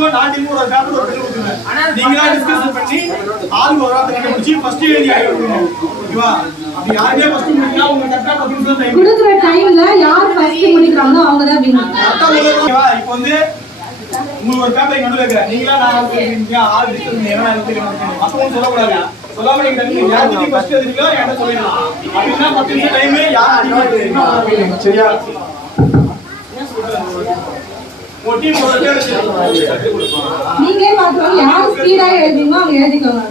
டீமுக்கும் நான் டீமுக்கும் ஒரு பேப்பர் ஒரு பென் கொடுத்துருவேன். நீங்களா டிஸ்கஸ் பண்ணி ஆளுக்கு ஒரு வார்த்தை கண்டுபிடிச்சி ஃபர்ஸ்ட் எழுதி ஆயிடுவீங்க. ஓகேவா? அப்படி யாரே ஃபர்ஸ்ட் முடிச்சா உங்க கரெக்டா 10 நிமிஷம் டைம் கொடுக்குற டைம்ல யார் ஃபர்ஸ்ட் முடிக்கறாங்களோ அவங்க தான் வின். ஓகேவா? இப்போ வந்து உங்களுக்கு ஒரு பேப்பர் நடுவுல இருக்கு. நீங்களா நான் ஆள் டிஸ்கஸ் பண்ணி என்ன தெரியும் மத்தவங்க சொல்ல கூடாது. சொல்லாம நீங்க யாருக்கு ஃபர்ஸ்ட் எழுதிங்களோ என்கிட்ட சொல்லிடலாம். அப்படின்னா 10 நிமிஷம் டைம் யார் அதிகமா எழுதுறீங்க சரியா? நீங்களே பாத்துக்கோங்க யார் ஸ்பீடா எழுதுறீங்களோ அவங்க எழுதிக்கோங்க.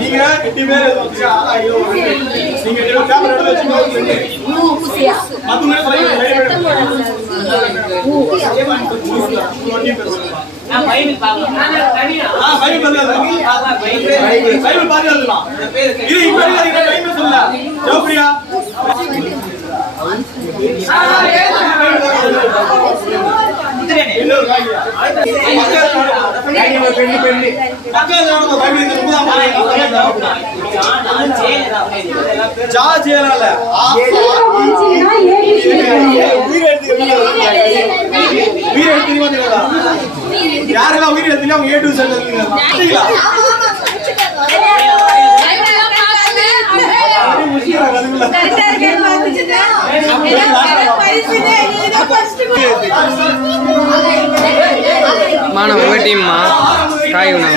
நீங்க 8 பேர் எழுதுவீங்க. ஐயோ நீங்க பேப்பர் எடுத்து வச்சுக்கோங்க. மத்தவங்க நான் பைபிள் பார்க்கலாம். பைபிள் பார்க்கலாம். பைபிள் பார்க்கலாம். இது இப்ப நீங்க பைபிள் சொல்ல. ஜோப்ரியா யாரெல்லாம் உயிர் எடுத்தீங்க அவங்க A to set mana uga team ma kai una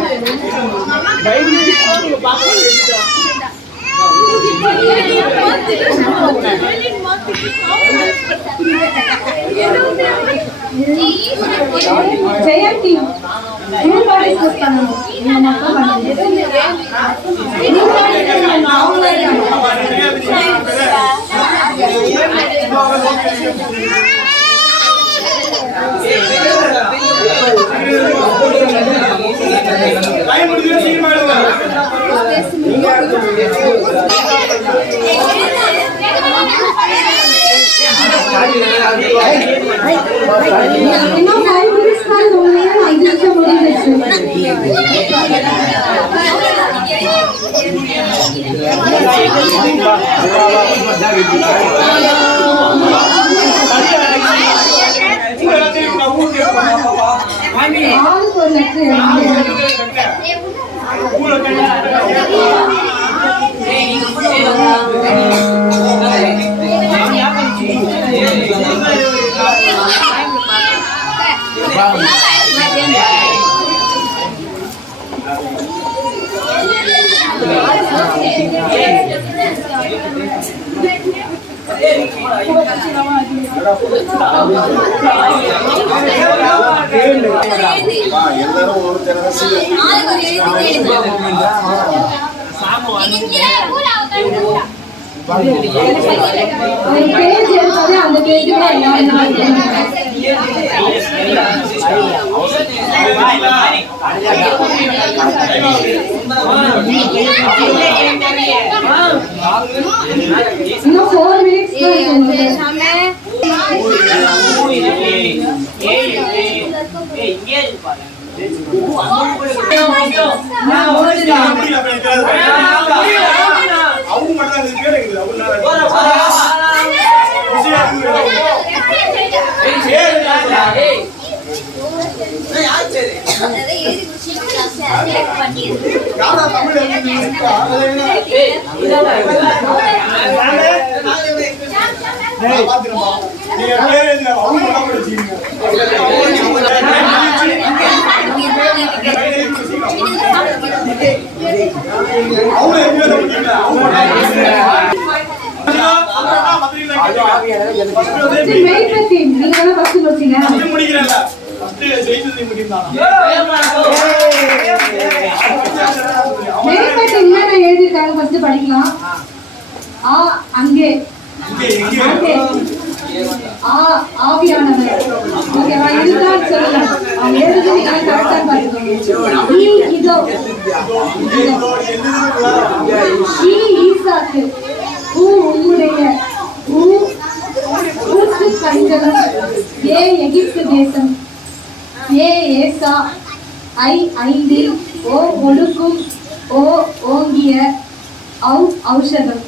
10 நிமிஷம் உங்களுக்கு டைம். ஜெயம் டீம் நீங்க டிஸ்கஸ் பண்ணனும். நீங்க மட்டும் பண்ணுங்க. இன்னும் 5 minutes தான் ரொம்ப நேரம் 5 நிமிஷம் முடிஞ்சிருச்சு. ஆளுக்கு ஒரு லெட்டர் அந்த பேஜ் இன்னும் 4 minutes மெடிக்கல் டீம் நீங்க தான் ஃபர்ஸ்ட் முடிச்சீங்க. ஃபர்ஸ்ட் முடிக்கிறல்ல. ஃபர்ஸ்ட் ஜெயிச்சது முடிந்தானா? மெடிக்கல் டீம் என்ன எழுதிருக்காங்க ஃபர்ஸ்ட் படிக்கலாம். அங்கே ஆவியானவர். ஓகேவா? இதுதான் சொல்லலாம். அவங்க எழுதி நீங்க கரெக்டா பாருங்க. இதோ ஈசாக்கு உம்முடைய ஊற்று கண்களும் எகிப்து தேசம் ஏசா ஐந்தில் ஒழுக்கும் ஓங்கிய ஔஷதம்.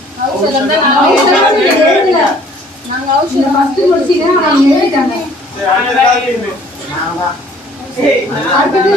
அடுத்தது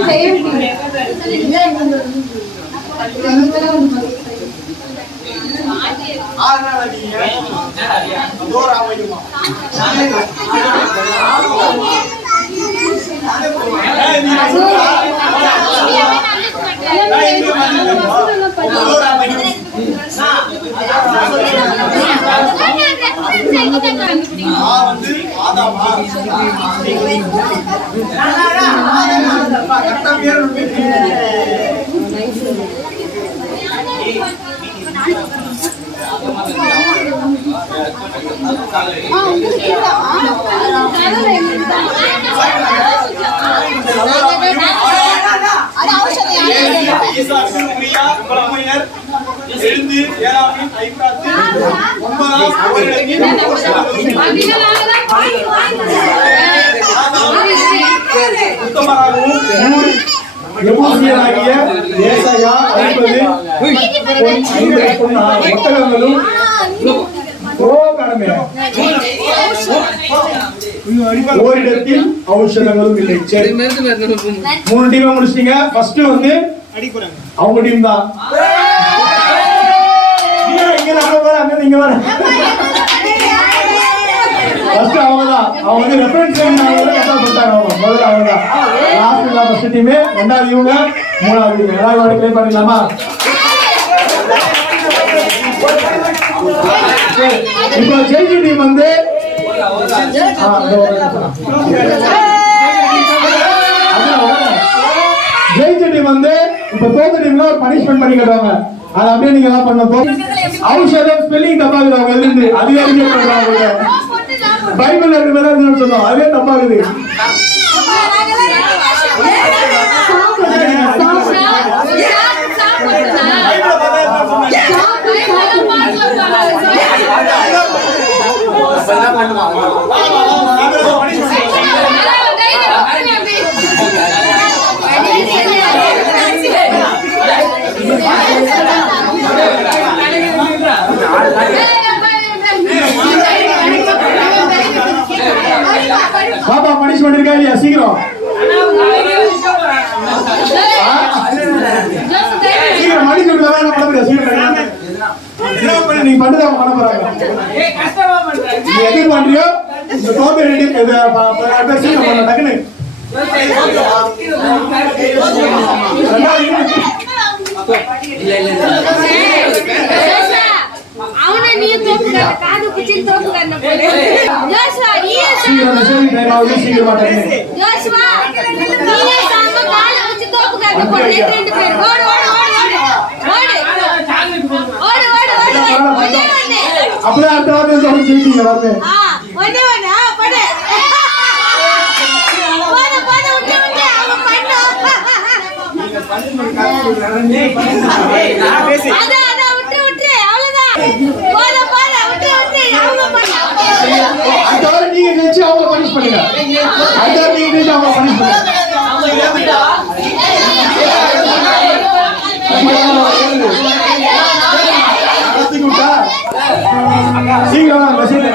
எழுந்து 7ஆம் ஐப்ராத்து 9ஆம் உத்தமராகவும் எபூசியனாகிய ஏசாயா 50 ஒட்டகங்களும் ஓரிடத்தில் ஔஷதங்களும் இல்லை. சரி, 3 டீமா முடிச்சிட்டீங்க. ஃபர்ஸ்ட் வந்து அவங்க டீம் தான். நீங்க வர ஃபர்ஸ்ட் அவங்கதான். அவங்க வந்து ரெஃபரன்ஸ் முதல்ல அவங்கதான். லாஸ்ட் இல்ல ஃபர்ஸ்ட் டீம், ரெண்டாவது இவங்க, மூணாவது டீம். எல்லாரும் ப்ளே பண்ணிடலாமா? இப்போ ஜெயிச்ச டீம் வந்து ஜெயிச்ச டீம் வந்து இப்ப தோத்த டீம்ல ஒரு பனிஷ்மெண்ட் பண்ணி கேட்டாங்க. அது அப்படியே நீங்க எல்லாம் பண்ணணும். ஔஷதம் ஸ்பெல்லிங் தப்பாகுது. அவங்க எழுந்து அதிகாரிகள் பண்றாங்க. பைபிள்ல இருக்கு மேல சொன்னோம், அதே தப்பாகுது. பாப்பா பனிஷ்மெண்ட் இருக்கா இல்லையா? சீக்கிரம் சீக்கிரம் மணிக்கு வேலை பண்ண முடியாது. சீக்கிரம் நீங்க பண்ணதை அவங்க பண்ண போறாங்க. நீ எது பண்றியோ இந்த தோக்க டக்குனு அவனை நீ தோப்புங்க காது குச்சி தோப்புங்க ஜோஷுவா ஜோஷுவா நீயே சாம்ப காது குச்சி தோப்புங்க போடு. ரெண்டு பேர் ஓடு ஓடு ஓடு ஓடு ஓடு ஓடு ஓடு அப்படியே அடுத்த வாரம் ஜெயிச்சீங்க. வந்து ஒண்ணே ஒண்ணு போடு போடு போடு விட்டு விட்டு அவன் பண்ணு. அத விட்டு விட்டு அவ்வளவுதான். போடு போடு விட்டு விட்டு அவன் பண்ணு. அடுத்த வாரம் நீங்க ஜெயிச்சு அவங்க பனிஷ் பண்ணுங்க. அடுத்த வாரம் நீங்க ஜெயிச்சு அவங்க பனிஷ் பண்ணுங்க. சீக்கிரம் மெசேஜ்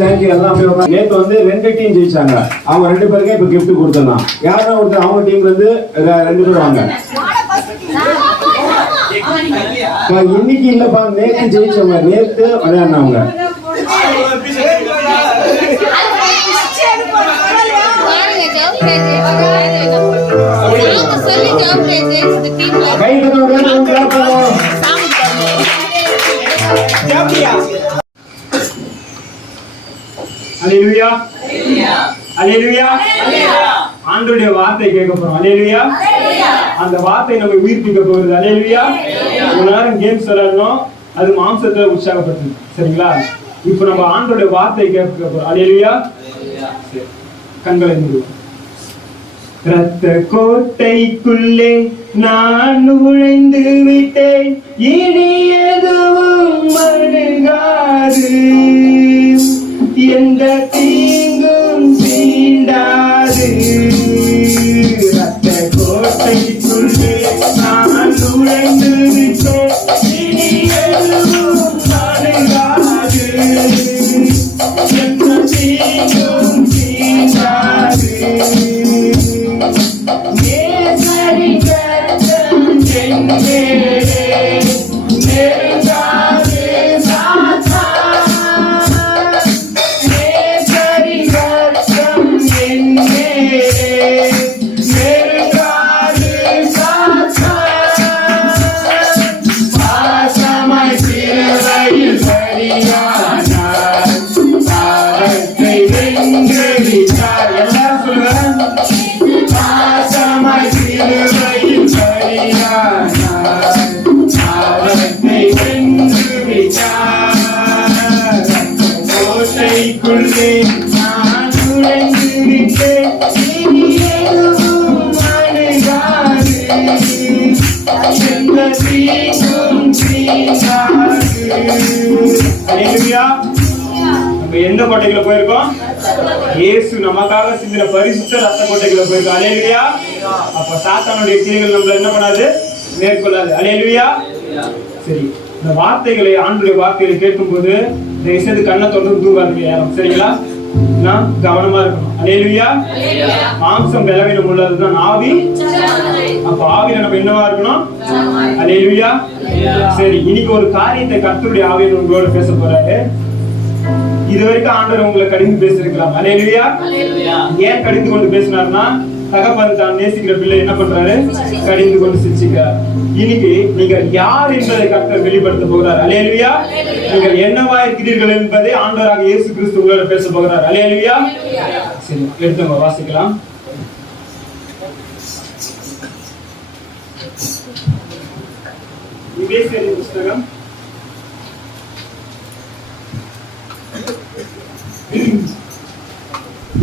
தேங்க்யூ எல்லாம் அப்படியே உட்காந்து. நேத்து வந்து 2 டீம் ஜெயிச்சாங்க. அவங்க 2 பேருக்கு இப்ப gift கொடுத்தோம். யாரும் ஒருத்தர் அவங்க டீம்ல இருந்து 2 பேர் வாங்க. இன்னைக்கு இல்லப்பா, நேத்து ஜெயிச்சவங்க, நேத்து விளையாடினவங்க. கை அல்லேலூயா அல்லேலூயா. ஆண்டவருடைய வார்த்தை கேட்க போறோம். அல்லேலூயா. அந்த வார்த்தை நம்ம உயிர்ப்பிக்க போகுது. அல்லேலூயா. ஒரு நேரம் கேம்ஸ் விளையாடணும், அது மாம்சத்தை உற்சாகப்படுத்துது. சரிங்களா? இப்ப நம்ம ஆண்டவருடைய வார்த்தை கேட்க போறோம். அல்லேலூயா. கண்களை மூடுவோம். ரத்த கோட்டைக்குள்ளே நான் நுழைந்து விட்டேன், இனி எதுவும் அணுகாது, எந்த தீங்கும் தீண்டாது. ரத்த கோட்டைக்குள்ளே நான் நுழைந்து விட்டேன், இனி எதுவும் அணுகாது, எந்த தீங்கும் தீண்டாது. எந்த கோட்டைக்குள்ள போயிருக்கோம்? இயேசு நமக்காக சிந்தின பரிசுத்த ரத்த கோட்டைக்குள்ள போயிருக்கோம். அல்லேலூயா. அப்ப சாத்தானுடைய கிரியைகள் நம்மள என்ன பண்ணாது? மேற்கொள்ளாது. அல்லேலூயா. சரி, இந்த வார்த்தைகளை, ஆண்டவருடைய வார்த்தைகளை கேட்கும் போது தயவு செய்து கண்ணை தொடர்ந்து தூங்காதீங்க யாரும். சரிங்களா? நான் கவனமா இருக்கணும். அல்லேலூயா. மாம்சம் பலவீனம் உள்ளதுதான் ஆவி. அப்ப ஆவியில நம்ம என்னவா இருக்கணும்? அல்லேலூயா. சரி, இன்னைக்கு ஒரு காரியத்தை கர்த்தருடைய ஆவியில் உங்களோட பேச போறாரு. இதுவரைக்கும் ஆண்டவர் உங்களை கடிந்து பேசிருக்கலாம். அல்லேலூயா. ஏன் கடிந்து கொண்டு பேசினார்னா, தகப்பன் தான் நேசிக்கிற பிள்ளை என்ன பண்றாரு? கடிந்து கொண்டு சிரிச்சுக்கிறார். இன்னைக்கு நீங்கள் யார் என்பதை கர்த்தர் வெளிப்படுத்த போகிறார். அல்லேலூயா. நீங்கள் என்னவா இருக்கிறீர்கள் என்பதை ஆண்டவராக இயேசு கிறிஸ்து உங்களோட பேச போகிறார். அல்லேலூயா. சரி, எடுத்துங்க வாசிக்கலாம். எபேசியரின் புத்தகம்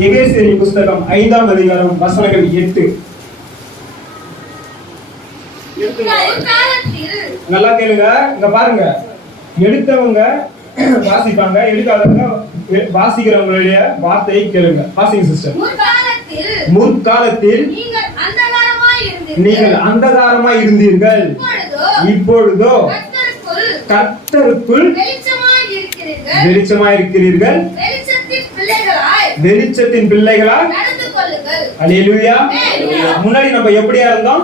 எபேசியரின் புத்தகம் 5ஆம் அதிகாரம் வசனங்கள் 8. நல்லா கேளுங்க. இங்க பாருங்க, எடுத்தவங்க வாசிப்பாங்க, எடுக்காதவங்க வாசிக்கிறவங்களுடைய வார்த்தையை கேளுங்க. வாசிங்க சிஸ்டர். முற்காலத்தில் நீங்கள் அந்தகாரமாய் இருந்தீர்கள், இப்பொழுதோ கர்த்தருக்குள் வெளிச்சமாய் இருக்கிறீர்கள், வெளிச்சத்தின் பிள்ளைகளாய் அல்லேலூயா. முன்னாடி நம்ம எப்படியா இருந்தோம்?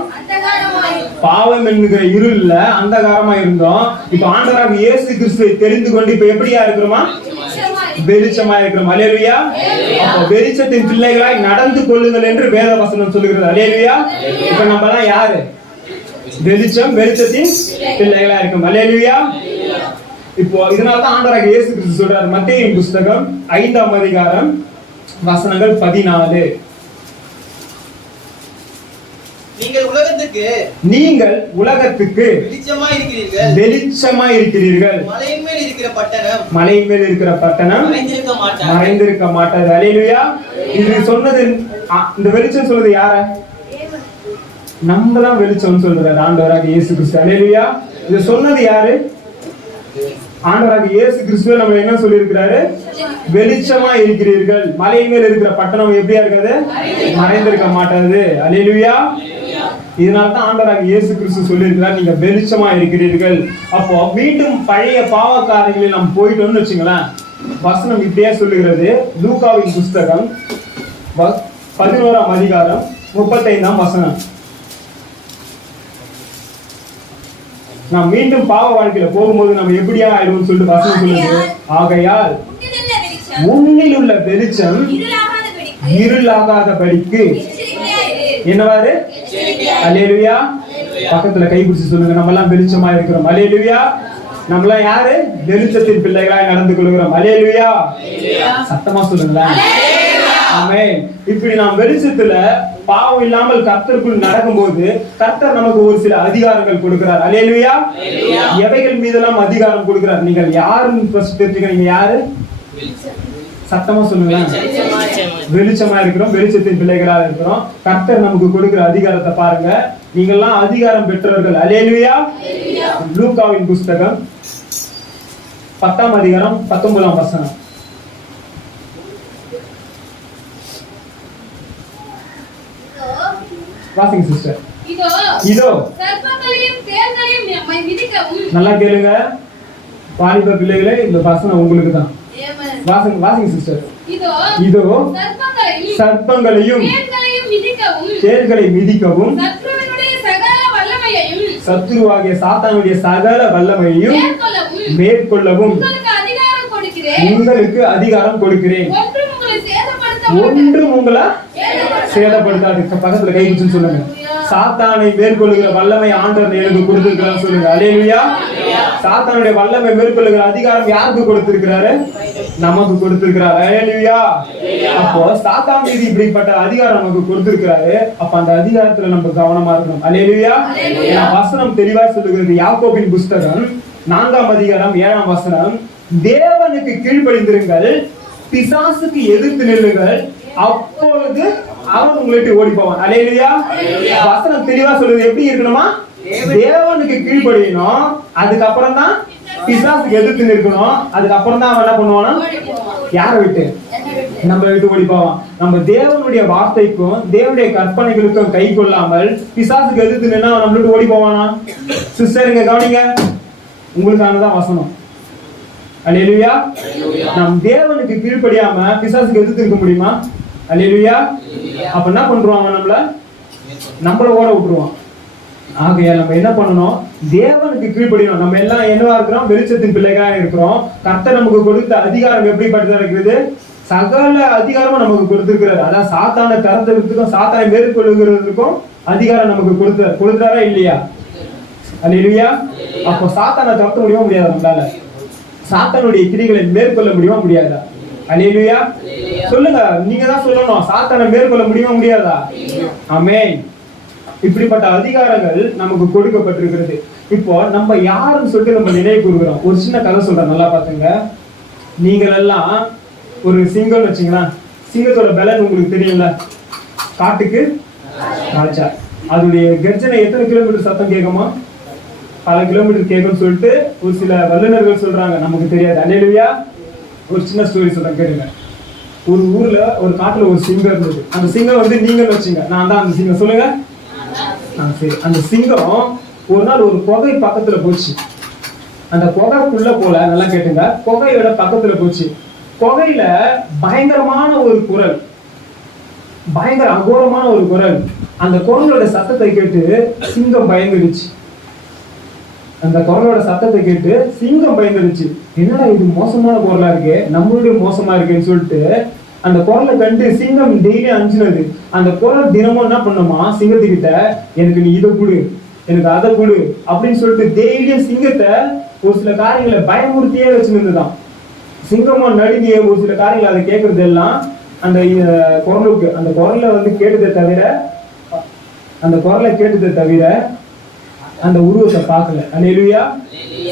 பாவம் என்கிற இருள்ல அந்தகாரமா இருந்தோம். இப்ப ஆண்டவராக இயேசு கிறிஸ்துவை தெரிந்து கொண்டு இப்ப எப்படியா இருக்கிறோமா? வெளிச்சமா இருக்கிறோம். அல்லேலூயா. அப்ப வெளிச்சத்தின் பிள்ளைகளாய் நடந்து கொள்ளுங்கள் என்று வேத வசனம் சொல்லுகிறது. அல்லேலூயா. இப்ப நம்ம எல்லாம் யாரு? வெளிச்சம், வெளிச்சத்தின் பிள்ளைகளா இருக்கும். அல்லேலூயா. இப்போ இதனால்தான் ஆண்டவராக இயேசு கிறிஸ்து சொல்றாரு, மத்தேயுவின் புத்தகம் 5ஆம் அதிகாரம் வசனங்கள் 14. நீங்கள் உலகத்துக்கு வெளிச்சமாய் இருக்கிறீர்கள். மலையின் மேல் இருக்கிற பட்டணம் மறைந்திருக்க மாட்டாது. அல்லேலூயா. இது சொன்னது, இந்த வெளிச்சம் சொல்றது யார? நம்ம தான் வெளிச்சம் சொல்றாரு ஆண்டவராக இயேசு கிறிஸ்து. அல்லேலூயா. இது சொன்னது யாரு? ஆண்டவராக இயேசு கிறிஸ்துவே நம்ம என்ன சொல்லி இருக்கிறாரு? வெளிச்சமா இருக்கிறீர்கள். மலையின் மேல் இருக்கிற பட்டணம் எப்படியா இருக்காது? மறைந்திருக்க மாட்டாது. அல்லேலூயா. இதனால்தான் ஆண்டவராக இயேசு கிறிஸ்து சொல்லி இருக்கிறார், நீங்க வெளிச்சமா இருக்கிறீர்கள். அப்போ மீண்டும் பழைய பாவ காரியங்களில் நம்ம போயிட்டோம்னு வச்சுங்களேன், வசனம் இப்படியே சொல்லுகிறது. லூக்காவின் புஸ்தகம் 11ஆம் அதிகாரம் 35ஆம் வசனம். நாம் மீண்டும் பாவ வாழ்க்கையில போகும்போது நம்ம எப்படியா ஆயிடுவோம் சொல்லிட்டு வசனம் சொல்லுது. ஆகையால் உன்னில் உள்ள வெளிச்சம் இருளாகாதபடிக்கு என்னவாரு? அல்லேலூயா. பக்கத்துல கை பிடிச்சு சொல்லுங்க, நம்ம எல்லாம் வெளிச்சமா இருக்கிறோம். அல்லேலூயா. நம்ம எல்லாம் யாரு? வெளிச்சத்தின் பிள்ளைகளாய் நடந்து கொள்கிறோம். அல்லேலூயா. சத்தமா சொல்லுங்களேன். ஆமென். இப்படி நாம் வெளிச்சத்துல பாவம் இல்லாமல் கர்த்தருக்குள் நடக்கும்போது கர்த்தர் நமக்கு ஒரு சில அதிகாரங்கள் கொடுக்கிறார். அல்லேலூயா. எவைகள் மீதெல்லாம் அதிகாரம் கொடுக்கிறார்? நீங்கள் யாருன்னு ஃபர்ஸ்ட் தெரிஞ்சுக்க. நீங்க யாரு? சத்தமா சொல்லுங்களேன். வெளிச்சமா இருக்கிறோம், வெளிச்சத்தின் பிள்ளைகளாக இருக்கிறோம். கர்த்தர் நமக்கு கொடுக்கிற அதிகாரத்தை பாருங்க. நீங்கெல்லாம் அதிகாரம் பெற்றவர்கள். அல்லேலூயா. லூக்காவின் புஸ்தகம் 10ஆம் அதிகாரம் 19ஆம் வசனம். வாசிங்க சிஸ்டர். இதோ சர்ப்பங்களையும் தேள்களையும் மிதிக்கவும். நல்லா கேளுங்க வாலிப பிள்ளைகளே, இந்த வசனம் உங்களுக்கு தான். வாசிங்க சிஸ்டர். இதோ சர்ப்பங்களையும் தேள்களை மிதிக்கவும் சத்துருவாகிய சாத்தானுடைய சகல வல்லமையையும் மேற்கொள்ளவும் உங்களுக்கு அதிகாரம் கொடுக்கிறேன். ஒன்றும் உங்களை சேதப்படுத்தாது. பக்கத்துல கை பிடிச்சுன்னு சொல்லுங்க. சாத்தானை மேற்கொள்ளுகிற வல்லமை ஆண்டவர் எனக்கு கொடுத்திருக்கிறார் சொல்லுங்க. அல்லேலூயா. சாத்தானுடைய வல்லமை மேற்கொள்ளுகிற அதிகாரம் யாருக்கு கொடுத்திருக்கிறாரு? நமக்கு கொடுத்திருக்கிறார். அல்லேலூயா. அப்போ சாத்தான் மீது இப்படிப்பட்ட அதிகாரம் நமக்கு கொடுத்திருக்கிறாரு. அப்ப அந்த அதிகாரத்துல நம்ம கவனமா இருக்கணும். அல்லேலூயா. வசனம் தெளிவா சொல்லுகிறது. யாக்கோபின் புஸ்தகம் 4ஆம் அதிகாரம் 7ஆம் வசனம். தேவனுக்கு கீழ்ப்படிந்திருங்கள், பிசாசுக்கு எதிர்த்து நில்லுங்கள், அப்பொழுது அவன் உங்களை ஓடி போவான். அல்லேலூயா. வசனம் தெளிவா சொல்லுது. எப்படி இருக்கணுமா? தேவனுக்கு கீழ்ப்படியணும், அதுக்கப்புறம் தான் பிசாசுக்கு எதிர்த்து நிற்கணும், அதுக்கப்புறம் தான் அவன் என்ன பண்ணுவானா? யாரை விட்டு? நம்ம விட்டு ஓடி போவான். நம்ம தேவனுடைய வார்த்தைக்கும் தேவனுடைய கற்பனைகளுக்கும் கை கொள்ளாமல் பிசாசுக்கு எதிர்த்து நின்னா அவன் நம்மளுக்கு ஓடி போவானா? சிஸ்டருங்க கவனிங்க, உங்களுக்கானதான் வசனம். அல்லேலூயா. நம் தேவனுக்கு கீழ்ப்படியாம பிசாசுக்கு எதிர்த்து இருக்க முடியுமா? அல்லேலூயா. அப்ப என்ன பண்றான்? நம்மள ஓட விட்டுருவான். ஆகையால் நம்ம என்ன பண்ணணும்? தேவனுக்கு கீழ்ப்படியணும். நம்ம எல்லாம் என்னவா இருக்கிறோம்? வெளிச்சத்தின் பிள்ளைகளாக இருக்கிறோம். கர்த்தர் நமக்கு கொடுத்த அதிகாரம் எப்படிப்பட்டதா இருக்குது? சகல அதிகாரமும் நமக்கு கொடுத்திருக்கிறார். அதான் சாத்தானை திறந்துக்கிறதுக்கும் சாத்தானை மேற்கொள்ளுகிறதுக்கும் அதிகாரம் நமக்கு கொடுத்தாரா இல்லையா? அல்லேலூயா. அப்போ சாத்தானை திறத்த முடியுமா முடியாதா? நம்மளால சாத்தானுடைய கிரிகளை மேற்கொள்ள முடியுமா முடியாதா? அல்லேலூயா. சொல்லுங்க, நீங்க தான் சொல்லணும். சாத்தானை மேற்கொள்ள முடியுமா முடியாதா? ஆமென். இப்படிப்பட்ட அதிகாரங்கள் நமக்கு கொடுக்கப்பட்டிருக்கிறது. இப்போ நம்ம யாருன்னு சொல்லிட்டு நம்ம நினைவு கூறுகிறோம். ஒரு சின்ன கதை சொல்றேன், நல்லா பாத்துங்க. நீங்கள் எல்லாம் ஒரு சிங்கம் வச்சீங்களா? சிங்கத்தோட பலன் உங்களுக்கு தெரியும்ல? காட்டுக்கு ராஜா. அதோடைய கர்ஜனை எத்தனை கிலோமீட்டர் சத்தம் கேட்குமா? பல கிலோமீட்டர் கேட்கும்னு சொல்லிட்டு ஒரு சில வல்லுநர்கள் சொல்றாங்க, நமக்கு தெரியாது. அல்லேலூயா. ஒரு சின்ன ஸ்டோரி சொல்றேன் கேளுங்க. ஒரு ஊர்ல ஒரு காட்டுல ஒரு சிங்கம் இருந்தது. அந்த சிங்கம் நீங்க வச்சுங்க, நான் தான் அந்த சிங்கம். சொல்லுங்க. சரி. அந்த சிங்கம் ஒரு நாள் ஒரு புகை பக்கத்துல போச்சு. அந்த புகைக்குள்ள போல, நல்லா கேட்டுங்க, புகையோட பக்கத்துல போச்சு. புகையில பயங்கரமான ஒரு குரல், பயங்கர அகோரமான ஒரு குரல். அந்த குரலோட சத்தத்தை கேட்டு சிங்கம் பயந்துடுச்சு. அந்த குரலோட சத்தத்தை கேட்டு சிங்கம் பயந்துடுச்சு. என்னடா இது மோசமான குரலா இருக்கு, நம்மளுடைய மோசமா இருக்குன்னு சொல்லிட்டு அந்த குரலை கண்டு சிங்கம் டெய்லி அஞ்சுனது. அந்த குரல் தினமும் என்ன பண்ணுமா? சிங்கத்துக்கிட்ட, எனக்கு நீ இதை கொடு, எனக்கு அதை கொடு அப்படின்னு சொல்லிட்டு டெய்லியும் சிங்கத்தை ஒரு சில காரியங்களை பயமுறுத்தியே வச்சுருந்துதான். சிங்கமும் நடுங்கிய ஒரு சில காரியங்களை அதை கேட்கறது எல்லாம் அந்த குரலுக்கு, அந்த குரலை கேட்டதை தவிர, அந்த குரலை கேட்டதை தவிர அந்த உருவத்தை பார்க்கல. அல்லேலூயா.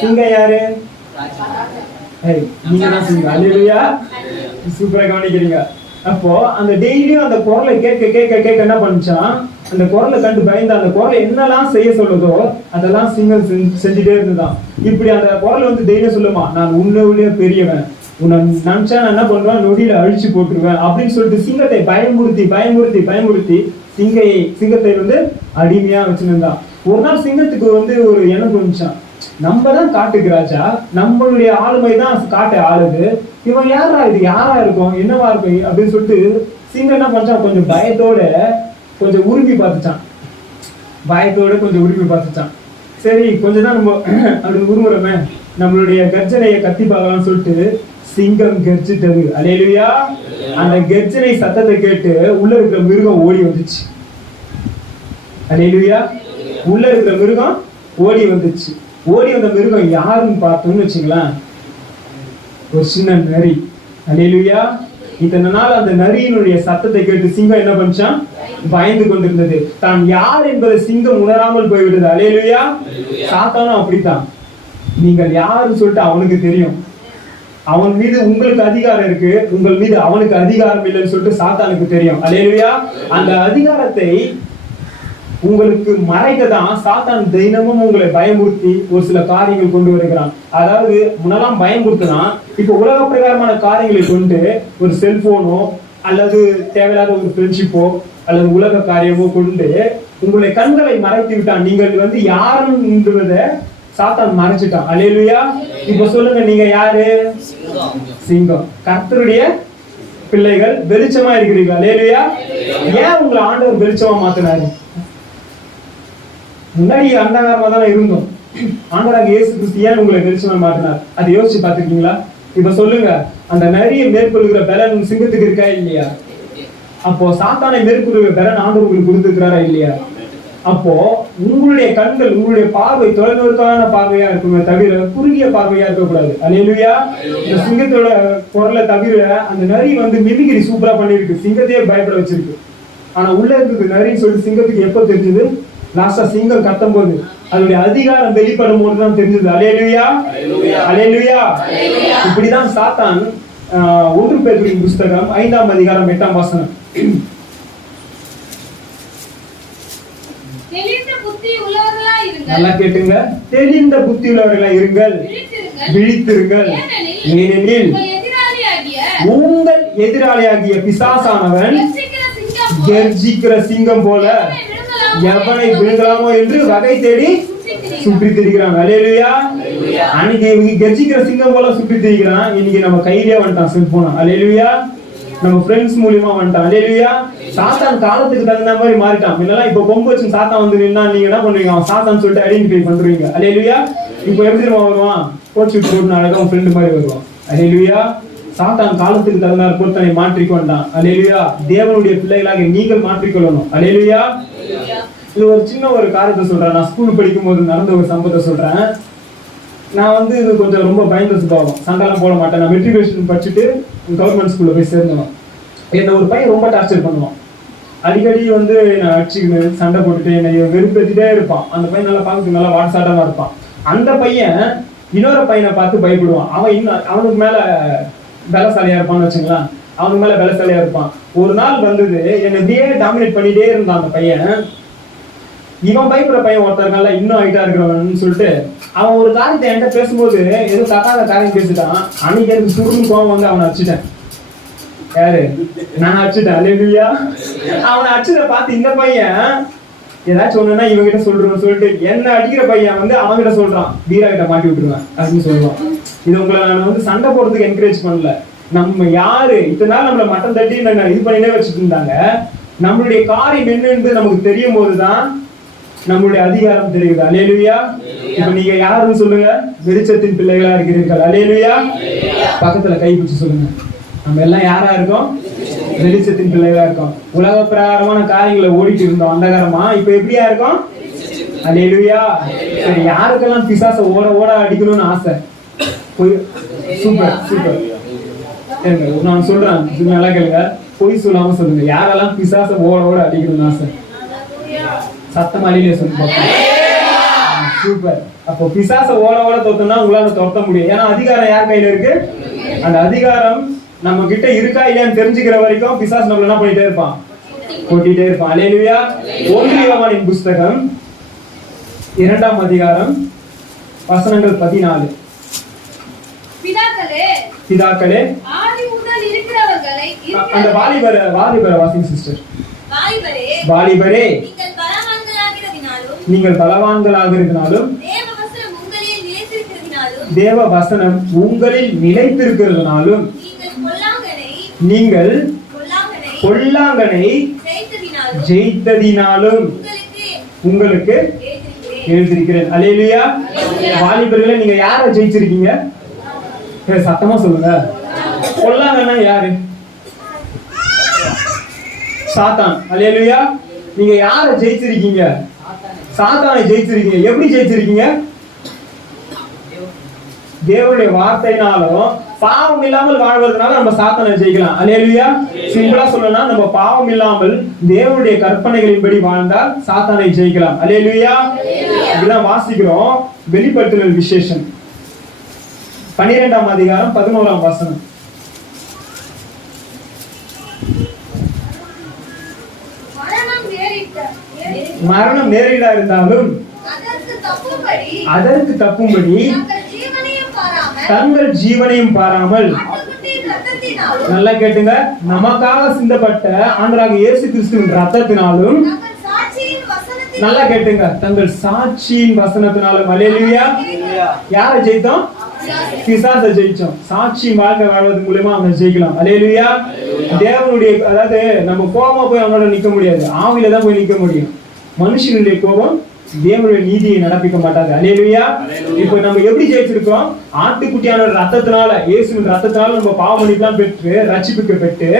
சிங்கம் யாரு? நீங்க தான் சிங்கம். அல்லேலூயா. சூப்பரா கவனிக்கிறீங்க. அப்போ அந்த டெய்லியும் அந்த குரலை கேட்க கேட்க கேட்க என்ன பண்ணுச்சான்? அந்த குரலை கண்டு பயந்து அந்த குரலை என்னெல்லாம் செய்ய சொல்லுதோ அதெல்லாம் சிங்கம் செஞ்சுட்டே இருந்துதான். இப்படி அந்த குரல் டெய்லியும் சொல்லுமா, நான் உன்னைய பெரியவன், உன்னை நினைச்சா நான் என்ன பண்ணுவேன், நொடியில அழிச்சு போட்டுருவேன் அப்படின்னு சொல்லிட்டு சிங்கத்தை பயமுறுத்தி பயமுறுத்தி பயமுறுத்தி சிங்கத்தை அடிமையா வச்சுருந்தான். ஒரு நாள் சிங்கத்துக்கு ஒரு எண்ணம் தோணுச்சான், நம்ம தான் காட்டுக்கு ராஜா, நம்மளுடைய ஆளுமை தான் காட்டை ஆளுது, இவன் யாரா இது, யாரா இருக்கும், என்னவா இருக்கும் அப்படின்னு சொல்லிட்டு சிங்கம் என்ன பண்ணான், கொஞ்சம் பயத்தோட கொஞ்சம் உருவி பார்த்துச்சான். சரி கொஞ்சம் தான் நம்ம அப்படி உருமுறமே, நம்மளுடைய கர்ஜனையை கத்தி பார்க்கலாம்னு சொல்லிட்டு சிங்கம் கர்ஜித்தது. அல்லேலூயா. அந்த கர்ஜனை சத்தத்தை கேட்டு உள்ள இருக்கிற மிருகம் ஓடி வந்துச்சு. அல்லேலூயா. உள்ள இருக்கிற மிருகம் ஓடி வந்துச்சு. ஓடி வந்த மிருகம் யாருன்னு பார்த்தோம்னு வச்சுங்களேன், ஒரு சின்ன நரி. அல்லேலூயா. இத்தனை நாள் அந்த நரியினுடைய சத்தத்தை கேட்டு சிங்கம் என்ன பண்ணான், பயந்து கொண்டிருந்தது. தான் யார் என்பதை சிங்கம் உணராமல் போய்விடுது. அல்லேலூயா. சாத்தானும் அப்படித்தான். நீங்கள் யாருன்னு சொல்லிட்டு அவனுக்கு தெரியும். அவன் மீது உங்களுக்கு அதிகாரம் இருக்கு, உங்கள் மீது அவனுக்கு அதிகாரம் இல்லைன்னு சொல்லிட்டு சாத்தானுக்கு தெரியும். அல்லேலூயா. அந்த அதிகாரத்தை உங்களுக்கு மறைக்கதான் சாத்தான் தினமும் உங்களை பயமுறுத்தி ஒரு சில காரியங்கள் கொண்டு வருகிறான். அதாவது முன்னெல்லாம் பயமுறுத்தினான், இப்ப உலக பிரகாரமான காரியங்களை கொண்டு ஒரு செல்போனோ அல்லது தேவையில்லாத ஒரு ஃப்ரெண்ட்ஷிப்போ அல்லது உலக காரியமோ கொண்டு உங்களுடைய கண்களை மறைத்து விட்டான். நீங்கள் யாருன்றத சாத்தான் மறைச்சிட்டான். அல்லேலூயா. இப்ப சொல்லுங்க, நீங்க யாரு? சிங்கம். கர்த்தருடைய பிள்ளைகள், வெளிச்சமா இருக்கிறீர்கள். அல்லேலூயா. ஏன் உங்களை ஆண்டவர் வெளிச்சமா மாத்தினாரு? முன்னாடி அந்தகாரமா தானே இருந்தோம். ஆண்டவராக இயேசு கிறிஸ்து ஏன் உங்களை வெளிச்சமா மாத்தினார்? அதை யோசிச்சு பார்த்திருக்கீங்களா? இப்ப சொல்லுங்க, அந்த நரியை மேற்கொள்கிற பலன் சிங்கத்துக்கு இருக்கா இல்லையா? அப்போ சாத்தானை மேற்கொள்கிற பலன் ஆண்டவர் உங்களுக்கு கொடுத்திருக்கிறாரா இல்லையா? அப்போ உங்களுடைய கண்கள், உங்களுடைய பார்வை தொலைநோக்கான பார்வையா இருக்குமே தவிர குறுகிய பார்வையா இருக்கக்கூடாது. அல்லேலூயா. இந்த சிங்கத்தோட குரலை தவிர அந்த நரி மிமிகிரி சூப்பரா பண்ணிருக்கு, சிங்கத்தையே பயப்பட வச்சிருக்கு. ஆனா உள்ள இருக்குது நரின்னு சொல்லிட்டு சிங்கத்துக்கு எப்ப தெரிஞ்சது? லாஸ்டா சிங்கம் கத்தும் போது, அதனுடைய அதிகாரம் வெளிப்படும் போதுதான் தெரிஞ்சது. அல்லேலூயா. அல்லேலூயா. இப்படிதான் சாத்தான் 1 பேதுருவின் புஸ்தகம் 5ஆம் அதிகாரம் 8ஆம் வசனம். நல்லா கேட்டுங்க. தெளிந்த புத்தி உள்ளவர்களா இருங்கள், விழித்திருங்கள். ஏனெனில் உங்கள் எதிராளியாகிய பிசாசானவன் கர்ஜிக்கிற சிங்கம் போல எவனை விழுங்கலாமோ என்று வகை தேடி சுற்றி திரிகிறான். அல்லேலூயா. அன்னைக்கு கர்ஜிக்கிற சிங்கம் போல சுற்றி திரிகிறான், இன்னைக்கு நம்ம கையிலே வந்துட்டான் செல்போனா. அல்லேலூயா. நம்ம ஃப்ரெண்ட்ஸ் மூலியமா வந்துட்டான். அல்லேலூயா. சாத்தான் காலத்துக்கு தகுந்த மாதிரி மாறிட்டான். முன்னெல்லாம் இப்ப கொம்பு வச்சு சாத்தான் நின்னா நீங்க என்ன பண்ணுவீங்க? அவன் சாத்தான் சொல்லிட்டு ஐடென்டிஃபை பண்றீங்க. அல்லேலூயா. இப்ப எப்படி வருவான்? கோச்சு போட்டு அழகா உன் ஃப்ரெண்டு மாதிரி வருவான். அல்லேலூயா. சாத்தான் காலத்துக்கு தகுந்தார் போல் தன்னை மாற்றிக்கொண்டான். அல்லேலூயா. தேவனுடைய பிள்ளைகளாக நீங்கள் மாற்றிக்கொள்ளணும். அல்லேலூயா. இது ஒரு சின்ன ஒரு காரியத்தை சொல்றேன். நான் ஸ்கூல் படிக்கும் போது நடந்த ஒரு சம்பவத்தை சொல்றேன். நான் இது கொஞ்சம் ரொம்ப பயந்த சுபாவம், சண்டைலாம் போட மாட்டேன். நான் மெட்ரிகுலேஷன் படிச்சுட்டு கவர்மெண்ட் ஸ்கூல்ல போய் சேர்ந்தவன். என்ன ஒரு பையன் ரொம்ப டார்ச்சர் பண்ணுவான். அடிக்கடி நான் அடிச்சுக்கின்னு சண்டை போட்டுட்டு என்னை வெறுப்பேற்றிட்டே இருப்பான். அந்த பையன் நல்லா பார்க்கறதுக்கு நல்லா வாட்ஸாட்டமா இருப்பான். அந்த பையன் இன்னொரு பையனை பார்த்து பயப்படுவான். அவனுக்கு மேல பலசாலியா இருப்பான்னு வச்சுங்களேன். அவனுக்கு மேல பலசாலியா இருப்பான். ஒரு நாள் என்னை இப்படியே டாமினேட் பண்ணிட்டே இருந்தான் அந்த பையன். இவன் பயப்படுற பையன் ஒருத்தருனால இன்னும் ஹைட்டா இருக்கிறவன் சொல்லிட்டு அவன் ஒரு காரியத்தை என்கிட்ட பேசும்போது ஏதோ தக்காத காரியம் பேசிட்டான். அன்னைக்கு எனக்கு சுருன்னு கோவம் அவனை அடிச்சுட்டேன். யாரு? நான் அடிச்சுட்டேன். அல்லேலூயா. அவனை அடிச்சதை பார்த்து இந்த பையன் ஏதாச்சும் ஒண்ணுன்னா இவங்கிட்ட சொல்றேன்னு சொல்லிட்டு என்ன அடிக்கிற பையன் அவன்கிட்ட சொல்றான், வீரா கிட்ட மாட்டி விட்டுருவேன் அப்படின்னு சொல்லுவான். இது உங்களை நான் சண்டை போடுறதுக்கு என்கரேஜ் பண்ணல. நம்ம யாரு இத்தனை நாள் நம்மளை மட்டம் தட்டி இது பண்ணினே வச்சுட்டு இருந்தாங்க. நம்மளுடைய காரியம் என்னன்னு நமக்கு தெரியும் போதுதான் நம்மளுடைய அதிகாரம் தெரியுது. அல்லேலூயா. இப்ப நீங்க யாருன்னு சொல்லுங்க? வெளிச்சத்தின் பிள்ளைகளா இருக்கிறீர்கள். அல்லேலூயா. பக்கத்துல கை பிடிச்சு சொல்லுங்க, நம்ம எல்லாம் யாரா இருக்கோம்? வெளிச்சத்தின் பிள்ளைகளா இருக்கோம். உலக பிரகாரமான காரியங்களை ஓடிட்டு இருந்தோம் அந்தகாரமா, இப்ப எப்படியா இருக்கோம்? அல்லேலூயா. சரி, யாருக்கெல்லாம் பிசாச ஓட ஓட அடிக்கணும்னு ஆசை? Super super. நான் சொல்றேன், நல்லா கேளுங்க, பொய் சொல்லாம சொல்லுங்க. யாரெல்லாம் பிசாச ஓட ஓட அடிக்கணும்னு ஆசை? சத்தமாலிலே சொல்லுங்க. சூப்பர். அப்போ பிசாச ஓட ஓட தோத்தோம்னா உங்களால தோத்த முடியும். ஏன்னா அதிகாரம் யார் கையில இருக்கு? அந்த அதிகாரம் நம்ம கிட்ட இருக்கா இல்லையான்னு தெரிஞ்சுக்கிற வரைக்கும் பிசாசு நம்மள என்ன பண்ணிட்டே இருப்பான்? கொட்டிட்டே இருப்பான். அல்லேலூயா. 1 யோவானின் புஸ்தகம் 2ஆம் அதிகாரம் வசனங்கள் 14. பிதாக்களே, ஆதி முதல் இருக்கிறவர்களை அந்த வாலிபர வாசிங் சிஸ்டர். வாலிபரே, நீங்கள் பலவான்களாகிறதுனாலும் தேவ வசனம் உங்களில் நிலைத்திருக்கிறதுனாலும் நீங்கள் பொல்லாங்கனை பொல்லாங்கனை ஜெயித்ததினாலும் ஜெயித்ததினாலும் உங்களுக்கு எழுதியிருக்கிறேன். அல்லேலூயா. வாலிபர்களே, நீங்க யாரை ஜெயிச்சிருக்கீங்க? சத்தமா சொல்லுங்க. பொல்லாங்கன்னா யாரு? சாத்தான். அல்லேலூயா. நீங்க யாரை ஜெயிச்சிருக்கீங்க? சாத்தானை ஜெயிச்சிருக்கீங்க. எப்படி ஜெயிச்சிருக்கீங்க? தேவனுடைய வார்த்தையினாலும் பாவம் இல்லாமல் வாழ்வதனால நம்ம சாத்தானை ஜெயிக்கலாம். அல்லேலூயா. சிம்பிளா சொல்லணும்னா நம்ம பாவம் இல்லாமல் தேவனுடைய கற்பனைகளின்படி வாழ்ந்தால் சாத்தானை ஜெயிக்கலாம். அல்லேலூயா. இப்படிதான் வாசிக்கிறோம். வெளிப்படுத்துதல் விசேஷம் 12ஆம் அதிகாரம் 11ஆம் வசனம். மரணம் நேரிடா இருந்தாலும் அதற்கு தப்பும்படி தங்கள் ஜீவனையும் பாராமல், நல்லா கேட்டுங்க, நமக்காக சிந்தப்பட்ட ஆண்டவராகிய இயேசு கிறிஸ்துவின் ரத்தத்தினாலும், நல்லா கேட்டுங்க, தங்கள் சாட்சியின் வசனத்தினாலும். அல்லேலூயா. யாரை ஜெயித்தோம்? பிசாசை ஜெயிச்சோம். சாட்சி வாழ்க்கை வாழ்வது மூலமா அவங்க ஜெயிக்கலாம். அல்லேலூயா. தேவனுடைய, அதாவது நம்ம கோபமா போய் அவனோட நிக்க முடியாது, ஆவில தான் போய் நிக்க முடியும். மனுஷனுடைய கோபம் தேவனுடைய நீதியை நடப்பிக்க மாட்டாங்க. அல்லேலூயா. இப்போ நம்ம எப்படி ஜெயிச்சிருக்கோம்? ஆட்டுக்குட்டியான ரத்தத்தினால, இயேசுவின் ரத்தத்தினால நம்ம பாவ மன்னிப்பெல்லாம் பெற்று ரட்சிப்புக்கு பெற்று,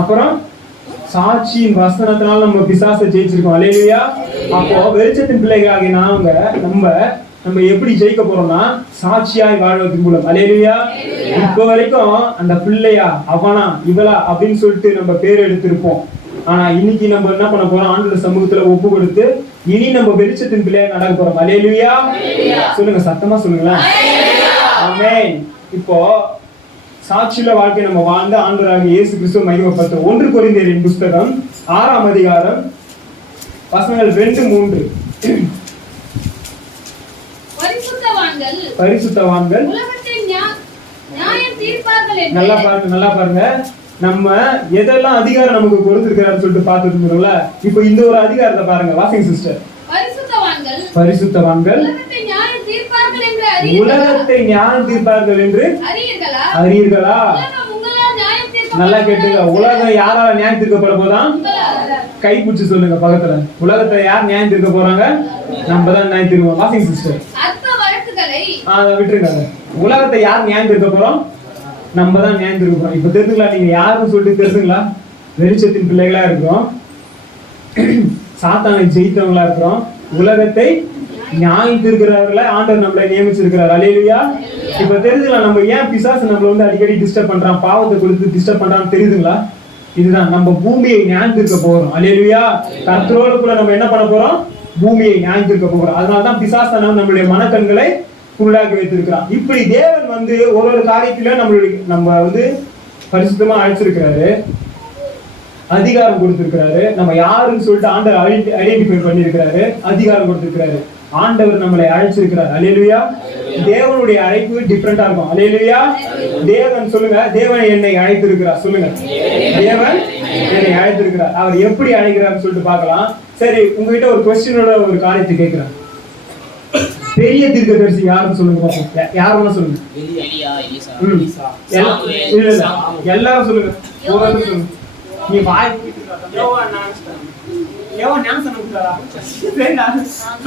அப்புறம் சாட்சியின் வசனத்தினால நம்ம பிசாசை ஜெயிச்சிருக்கோம். அல்லேலூயா. அப்போ வெளிச்சத்தின் பிள்ளைகளாகிய நம்ம எப்படி ஜெயிக்க போறோம்னா சாட்சியாய் வாழ்வதன் மூலம். அல்லேலூயா. இப்போ வரைக்கும் அந்த பிள்ளையா அவனா இவளா அப்படின்னு சொல்லிட்டு நம்ம பேர் எடுத்திருப்போம். ஆனா இன்னைக்கு நம்ம என்ன பண்ண போறோம்? ஆண்டவர் சமூகத்துல ஒப்பு கொடுத்து இனி நம்ம வெளிச்சத்தின் பிள்ளையா நடக்க போறோம். அல்லேலூயா. சொல்லுங்க, சத்தமா சொல்லுங்களேன். ஆமென். இப்போ சாட்சியுள்ள வாழ்க்கை நம்ம வாழ்ந்து ஆண்டவராகிய இயேசு கிறிஸ்துவை மகிமைப்படுத்தும். 1 கொரிந்தியரின் புஸ்தகம் 6ஆம் அதிகாரம் வசனங்கள் 2-3. பரிசுத்தவான்கள் நல்லா பாருங்க. நம்ம எதெல்லாம் அதிகாரம் நமக்கு கொடுத்திருக்கிறான்னு சொல்லிட்டு பார்த்துட்டு இருந்தோம்ல, இப்போ இந்த ஒரு அதிகாரத்தை பாருங்க. வாசிங்க சிஸ்டர். பரிசுத்தவான்கள் உலகத்தை நியாயம் தீர்ப்பார்கள் என்று அறியீர்களா? நல்லா கேட்டுங்க. உலகம் யாரால நியாயம் தீர்க்கப்பட போதான்? கை பிடிச்சு சொல்லுங்க பக்கத்துல. உலகத்தை யார் நியாயம் தீர்க்க போறாங்க? நம்ம தான் நியாயம் தீர்ப்போம். வாசிங்க சிஸ்டர். விட்டுருங்க. உலகத்தை யார் நியாயம் தீர்க்க போறோம்? நம்ம தான் நியாயம் தீர்க்க போறோம். இப்ப தெரிஞ்சுங்களா நீங்க யாருன்னு சொல்லிட்டு தெரிஞ்சுங்களா? வெளிச்சத்தின் பிள்ளைகளா இருக்கிறோம், சாத்தானை ஜெயித்தவங்களா இருக்கிறோம், உலகத்தை நியாயம் தீர்க்கிறவர்களை ஆண்டவர் நம்மளை நியமிச்சிருக்கிறார். அல்லேலூயா. இப்ப தெரிஞ்சுங்களா நம்ம ஏன் பிசாசு நம்மள வந்து அடிக்கடி டிஸ்டர்ப் பண்றான், பாவத்தை கொடுத்து டிஸ்டர்ப் பண்றான்னு தெரியுதுங்களா? இதுதான் நம்ம பூமியை நியாயம் தீர்க்க போறோம். அல்லேலூயா. கர்த்தரோடு கூட நம்ம என்ன பண்ண போறோம்? பூமியை நியாயம் தீர்க்க போறோம். அதனாலதான் பிசாசு நம்மளுடைய மனக்கண்களை குருடாக்கி வைத்திருக்கிறான். இப்படி தேவன் வந்து ஒரு காரியத்தில நம்ம வந்து பரிசுத்தமா அழைச்சிருக்கிறாரு, அதிகாரம் கொடுத்திருக்கிறாரு. நம்ம யாருன்னு சொல்லிட்டு ஆண்டவர் ஐடென்டிஃபை பண்ணிருக்கிறாரு, அதிகாரம் கொடுத்திருக்கிறாரு. ஆண்டவர் நம்மளை அழைச்சிருக்கிறார். அல்லேலூயா. தேவனுடைய அழைப்பு டிஃபரெண்டா இருக்கும். அல்லேலூயா. தேவன் சொல்லுங்க, தேவன் என்னை அழைத்திருக்கிறார். சொல்லுங்க, தேவன் என்னை அழைத்திருக்கிறார். அவர் எப்படி அழைக்கிறார்னு சொல்லிட்டு பார்க்கலாம். சரி, உங்ககிட்ட ஒரு கொஸ்டினோட ஒரு காரியத்தை கேட்கிறேன். பெரிய தீர்க்கதரிசி யாருன்னு சொல்லுங்க பாப்போம். யாருன்னு சொல்லுங்க. எல்லாரும் சொல்லுங்க. சொல்லுங்க. நீ வாய்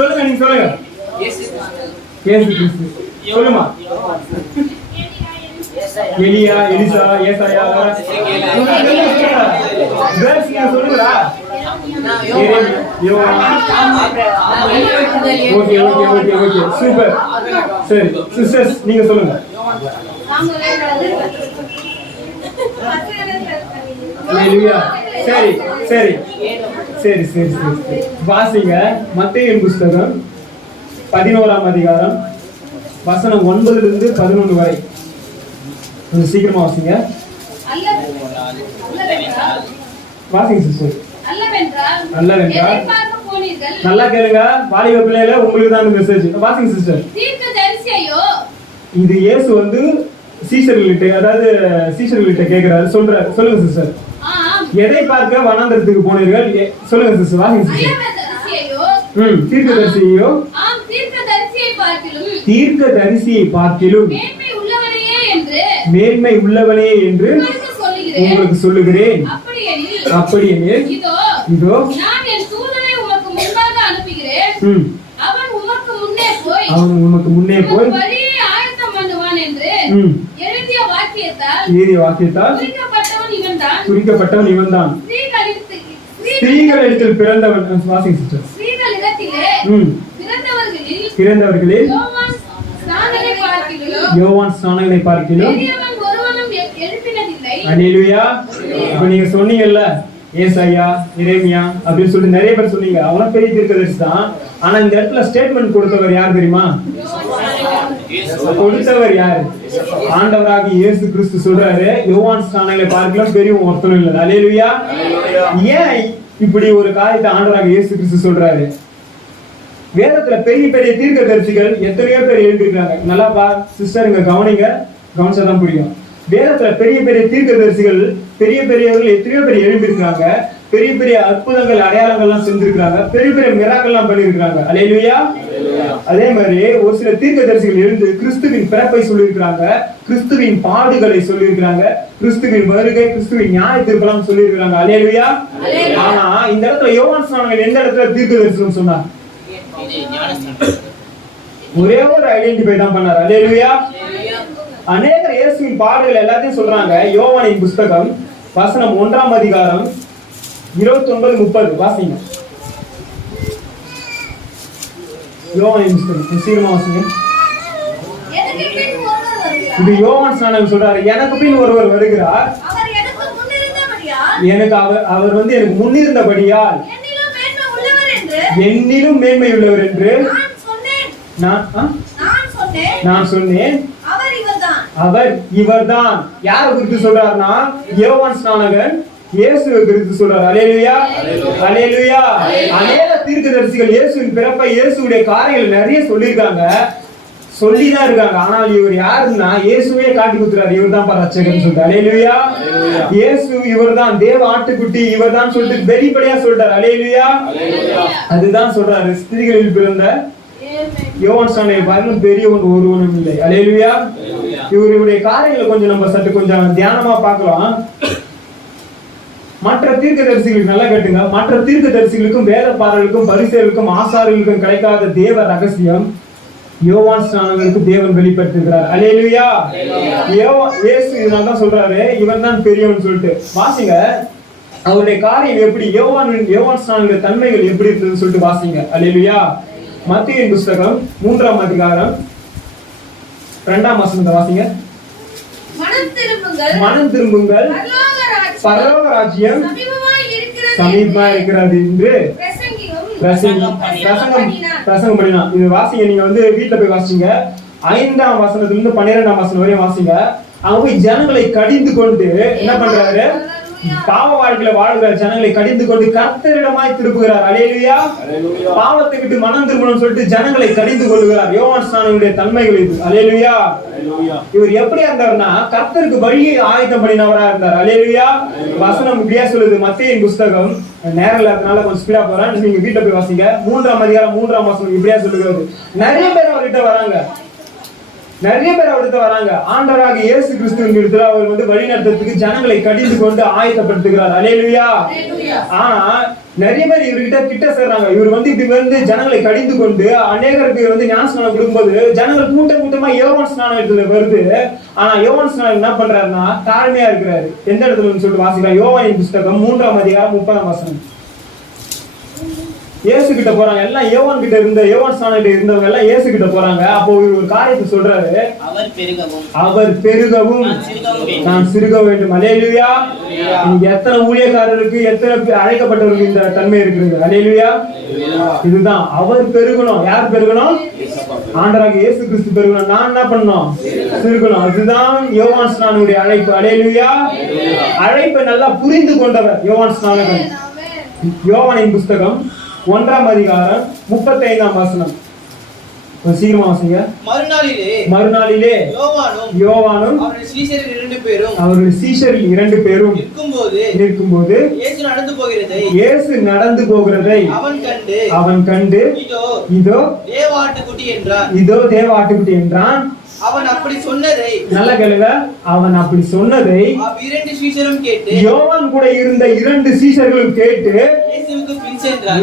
சொல்லுங்க. நீங்க சொல்லுங்க. சொல்லுமா. எலியா, எலிசா, ஏசாயா சொல்லுங்களா? Okay okay okay okay super. சரி சிஸ்டர்ஸ் நீங்க சொல்லுங்க. சரி சரி சரி சரி சரி வாசிங்க. மத்தேயு புஸ்தகம் 11ஆம் அதிகாரம் வசனம் 9 - 11 வரை. கொஞ்சம் சீக்கிரமா வாசிங்க. வாசிங்க சிஸ்டர். அல்லவென்றால் நல்லா கேளுங்க வாலிப பிள்ளைகளே, உங்களுக்கு தான் மெசேஜ். வாசிங்க சிஸ்டர். இது இயேசு வந்து சீஷர்கள்கிட்ட, அதாவது சீஷர்கள்கிட்ட கேக்குறாரு. சொல்லுங்க சிஸ்டர். எதை பார்க்க வனாந்தரத்துக்கு போனீர்கள்? சொல்லுங்க சிஸ்டர். வாசிங்க சிஸ்டர். தீர்க்கதரிசியையோ? தீர்க்கதரிசியை பார்க்கிலும் மேன்மை உள்ளவனே என்று சொல்லுகிறேன். அப்படியெனில் அப்படியெனில் இதோ இதோ நான் என் தூதனை உமக்கு முன்பாக அனுப்புகிறேன். அவன் உமக்கு முன்னே போய் வழியை ஆயத்தம் பண்ணுவான் என்று எழுதிய வாக்கியத்தால் குறிக்கப்பட்டவன் இவன்தான். ஸ்திரீகளிடத்தில் பிறந்தவன். வாசிங்க சிஸ்டர். பிறந்தவர்களில் யோவான் ஸ்நானனை பார்க்கிலும் அல்லேலூயா. இப்ப நீங்க சொன்னீங்கல்ல ஏசாயா, எரேமியா அப்படின்னு சொல்லிட்டு நிறைய பேர் சொன்னீங்க. அவன பெரிய தீர்க்கதரிசி தான். ஆனா இந்த இடத்துல ஸ்டேட்மெண்ட் கொடுத்தவர் யார் தெரியுமா? கொடுத்தவர் யாரு? ஆண்டவராகிய இயேசு கிறிஸ்து சொல்றாரு, யோவான் ஸ்நானனை பார்க்கலாம் பெரியவன் ஒருத்தனும் இல்லை. அல்லேலூயா. ஏன் இப்படி ஒரு காரியத்தை ஆண்டவராகிய இயேசு கிறிஸ்து சொல்றாரு? வேதத்துல பெரிய பெரிய தீர்க்கதரிசிகள் எத்தனையோ பேர் எழுதிருக்காங்க. நல்லா பா சிஸ்டர், இங்க கவனிங்க, கவனிச்சாதான் புரியும். வேதத்துல பெரிய பெரிய தீர்க்கதரிசிகள் பெரிய பெரியவர்கள் எத்தனையோ பேர் எழுதிருக்காங்க. பெரிய பெரிய அற்புதங்கள் அடையாளங்கள்லாம் செஞ்சிருக்காங்க. பெரிய பெரிய மிராக்கள்லாம் பண்ணிருக்காங்க. அல்லேலூயா. அதே மாதிரி ஒரு சில தீர்க்கதரிசிகள் எழுந்து கிறிஸ்துவின் பிறப்பை சொல்லியிருக்கிறாங்க, கிறிஸ்துவின் பாடுகளை சொல்லியிருக்கிறாங்க, கிறிஸ்துவின் வருகை, கிறிஸ்துவின் நியாய தீர்ப்பெல்லாம் சொல்லியிருக்கிறாங்க. அல்லேலூயா. ஆனா இந்த இடத்துல யோவான் ஸ்நானகன் எந்த இடத்துல தீர்க்கதரிசனம் சொன்னார்? ஒரே ஒரு ஐடென்டிஃபை தான் பண்ணார். அல்லேலூயா. அநேகர் இயேசுவின் பாடுகள் எல்லாத்தையும் சொல்றாங்க. யோவானின் புஸ்தகம் வசனம் 1ஆம் அதிகாரம் 29-30 வாசிங்க. யோவானின் புஸ்தகம் சீக்கிரமா வாசிங்க. இது யோவான் ஸ்நானகன் சொல்றாரு, எனக்கு பின் ஒருவர் வருகிறார், எனக்கு அவர் வந்து எனக்கு முன்னிருந்தபடியால் என்னிலும் மேன்மை உள்ளவர் என்று நான் சொன்னேன். அவர் இவர்தான். யாரை குறித்து சொல்றாருன்னா யோவான் ஸ்நானகன் இயேசுவை குறித்து சொல்றாரு. அல்லேலூயா. அல்லேலூயா. அநேக தீர்க்கதரிசிகள் இயேசுவின் பிறப்பை, இயேசுடைய காரியங்கள் நிறைய சொல்லியிருக்காங்க, சொல்லிதான் இருக்காங்க. ஆனால் இவர் யாருன்னா இயேசுவே காட்டி கொடுத்துறாரு, இவர் தான் ரட்சகர்னு சொல்லிட்டு. அல்லேலூயா. இயேசு இவர்தான், தேவ ஆட்டுக்குட்டி இவர்தான் சொல்லிட்டு வெளிப்படையா சொல்றாரு. அல்லேலூயா. அதுதான் சொல்றாரு, ஸ்திரீகளில் பிறந்த யோவான் ஸ்நானகனை பார்க்கிலும் பெரியவன் ஒருவனும் இல்லை. அல்லேலூயா. இவருடைய காரியங்களை கொஞ்சம் நம்ம சற்று கொஞ்சம் தியானமா பார்க்கலாம். மற்ற தீர்க்கதரிசிகளுக்கு நல்லா கேட்டுங்க. மற்ற தீர்க்கதரிசிகளுக்கும் வேத பாரர்களுக்கும் பரிசேயர்களுக்கும் ஆசாரியர்களுக்கும் கிடைக்காத தேவ ரகசியம் யோவான் ஸ்நானகனுக்கு தேவன் வெளிப்படுத்துகிறார். அல்லேலூயா. இயேசு இதனால தான் சொல்றாரு, இவன் தான் பெரியவன் சொல்லிட்டு. வாசிங்க அவருடைய காரியம் எப்படி, யோவான் ஸ்நானகனுடைய தன்மைகள் எப்படி இருந்ததுன்னு சொல்லிட்டு வாசிங்க. அல்லேலூயா. மத்தேயுவின் புஸ்தகம் 3ஆம் அதிகாரம் 2ஆம் வசனத்தை வாசிங்க. மனம் திரும்புங்கள், பரலோக ராஜ்யம் சமீபமா இருக்கிறது என்று பிரசங்கம் பண்ணினான். இது வாசிங்க, நீங்க வந்து வீட்டுல போய் வாசிங்க. 5ஆம் வசனத்துல இருந்து 12ஆம் வசனம் வரையும் வாசிங்க. அங்க போய் ஜனங்களை கடிந்து கொண்டு என்ன பண்றாரு? பாவ வாழ்க்கையில வாழ்கிற ஜனங்களை கடிந்து கொண்டு கர்த்தரிடமாய் திருப்புகிறார். அல்லேலூயா. பாவத்தை விட்டு மனம் திரும்பணும் சொல்லிட்டு ஜனங்களை கடிந்து கொள்ளுகிறார். யோவான் ஸ்நானகனுடைய தன்மைகள் இது. அல்லேலூயா. இவர் எப்படி இருந்தார்னா கர்த்தருக்கு வழியை ஆயத்தம் பண்ணினவரா இருந்தார். அல்லேலூயா. வசனம் இப்படியா சொல்லுது. மத்தேயுவின் புஸ்தகம் நேரம் இல்லாதனால கொஞ்சம் ஸ்பீடா போறேன், நீங்க வீட்டுல போய் வாசிங்க. 3ஆம் அதிகாரம் 3ஆம் வசனம் இப்படியா சொல்லுகிறது. நிறைய பேர் அவர்கிட்ட வராங்க, நிறைய பேர் அவர்கிட்ட வராங்க. ஆண்டவராகிய இயேசு கிறிஸ்துவின் இடத்துல அவர் வந்து வழி நடத்துறதுக்கு ஜனங்களை கடிந்து கொண்டு ஆயத்தப்படுத்துகிறார். அல்லேலூயா. ஆனா நிறைய பேர் இவர்கிட்ட கிட்ட சேர்றாங்க. இவர் வந்து இப்படி வந்து ஜனங்களை கடிந்து கொண்டு அநேகருக்கு வந்து ஞானஸ்நானம் கொடுக்கும்போது ஜனங்கள் கூட்டமா யோவான் ஸ்நானத்துல வருது. ஆனா யோவான் ஸ்நானன் என்ன பண்றாருன்னா தாழ்மையா இருக்கிறாரு. எந்த இடத்துல சொல்லிட்டு வாசிக்கலாம். யோவானின் புஸ்தகம் 3ஆம் அதிகாரம் 30ஆம் வசனம். இயேசு கிட்ட போறாங்க எல்லாம். யோவான் கிட்ட இருந்த யோவான் ஸ்நானகிட்ட இருந்தவங்க எல்லாம் இயேசு கிட்ட போறாங்க. அப்போ ஒரு காரியத்தை சொல்றாரு, அவர் பெருகவும் நான் சிறுக வேண்டும். அல்லேலூயா. எத்தனை ஊழியக்காரருக்கு, எத்தனை அழைக்கப்பட்டவருக்கு இந்த தன்மை இருக்குது. அல்லேலூயா. இதுதான் அவர் பெருகணும். யார் பெருகணும்? ஆண்டவராகிய இயேசு கிறிஸ்து பெருகணும். நான் என்ன பண்ணணும்? சிறுகணும். அதுதான் யோவான் ஸ்நானனுடைய அழைப்பு. அல்லேலூயா. அழைப்பை நல்லா புரிந்து கொண்டவர் யோவான் ஸ்நானகன். யோவானின் புஸ்தகம் 1ஆம் அதிகாரம் 35ஆம் வசனம். கொஞ்சம் சீக்கிரமா வாசிங்க. மறுநாளிலே யோவானும் அவருடைய சீஷரில் 2 பேரும் இருக்கும்போது இயேசு நடந்து போகிறதை அவன் கண்டு இதோ தேவ ஆட்டுக்குட்டி என்றான். அவன் அப்படி சொன்னதை நல்ல கேளுங்க. அவன் அப்படி சொன்னதை 2 சீஷரும் கேட்டு யோவான் கூட இருந்த 2 சீஷர்களும் கேட்டு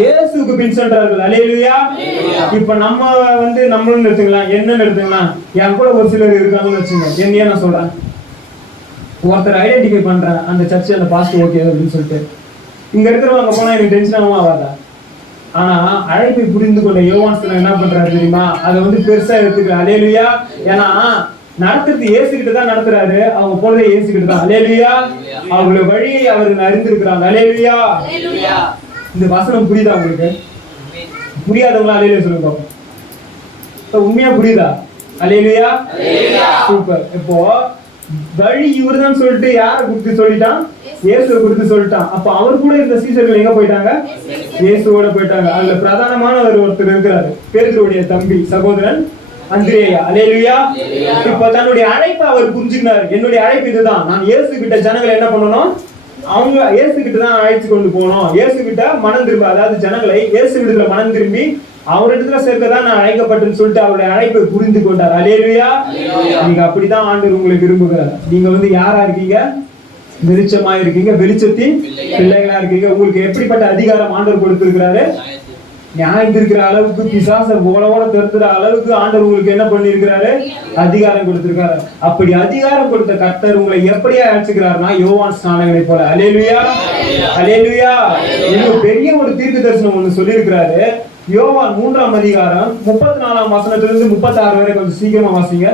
இயேசுவுக்கு பின் சென்றார்கள். அல்லேலூயா. இப்ப நம்ம நம்மளும் எடுத்துக்கலாம். என்ன எடுத்துக்கலாம்? என் கூட ஒரு சிலர் இருக்காங்கன்னு வச்சுங்க. என்னையே நான் சொல்றேன், ஒருத்தர் ஐடென்டிஃபை பண்றேன், அந்த சர்ச்சு அந்த பாஸ்ட் ஓகே அப்படின்னு சொல்லிட்டு இங்க இருக்கிறவங்க போனா எனக்கு டென்ஷன் ஆகாதா? ஆனா அழைப்பை புரிந்து கொண்ட யோவான் என்ன பண்றாரு தெரியுமா? அதை பெருசா எடுத்துக்கிறார். அல்லேலூயா. ஏன்னா நடத்துறது இயேசு கிட்ட தான் நடத்துறாரு. அவங்க போறதே இயேசு கிட்ட தான். அல்லேலூயா. அவங்களுடைய வழியை அவர்கள் அறிந்திருக்கிறாங்க. அல்லேலூயா. இந்த வசனம் புரியுதா உங்களுக்கு? புரியாதவங்களா அல்லேலூயா சொல்லுங்க பாப்போம். உண்மையா புரியுதா? அல்லேலூயா. சூப்பர். இப்போ வழி இவர்தான் சொல்லிட்டு யாரை குறித்து சொல்லிட்டான்? இயேசுவை குறித்து சொல்லிட்டான். அப்ப அவர் கூட இருந்த சீஷர்கள் எங்க போயிட்டாங்க? இயேசுவோட போயிட்டாங்க. அதுல பிரதானமான ஒருத்தர் இருக்கிறாரு, பேதுருவுடைய தம்பி சகோதரன் அந்திரேயா. அல்லேலூயா. இப்ப தன்னுடைய அழைப்பை அவர் புரிஞ்சுக்கினார். என்னுடைய அழைப்பு இதுதான். நான் இயேசு கிட்ட ஜனங்களை என்ன பண்ணணும்? அவங்க இயேசு கிட்ட தான் அழைச்சு கொண்டு போகணும். இயேசு கிட்ட மனம் திரும்ப, அதாவது ஜனங்களை இயேசு விடத்துல மனம் திரும்பி அவரிடத்துல சேர்க்கதான் நான் அழைக்கப்பட்டேன்னு சொல்லிட்டு அவருடைய அழைப்பை புரிந்து கொண்டார். அல்லேலூயா. நீங்க அப்படிதான் ஆண்டவர் உங்களை விரும்புகிறார். நீங்க யாரா இருக்கீங்க? வெளிச்சமா இருக்கீங்க, வெளிச்சத்தின் பிள்ளைகளா இருக்கீங்க. உங்களுக்கு எப்படிப்பட்ட அதிகாரம் ஆண்டவர் கொடுத்திருக்கிறாரு? நியாயம் இருக்கிற அளவுக்கு, பிசாசை ஓட திருத்துற அளவுக்கு ஆண்டவர் உங்களுக்கு என்ன பண்ணிருக்கிறாரு? அதிகாரம் கொடுத்திருக்காரு. அப்படி அதிகாரம் கொடுத்த கர்த்தர் உங்களை எப்படியா அழைச்சுக்கிறாருன்னா யோவான் ஸ்நானகனை போல. அல்லேலூயா. அல்லேலூயா. பெரிய ஒரு தீர்க்க தரிசனம் ஒண்ணு சொல்லியிருக்கிறாரு. யோவான் 3ஆம் அதிகாரம் 34ஆம் வசனத்திலிருந்து 36 வரை கொஞ்சம் சீக்கிரமா வாசிங்க.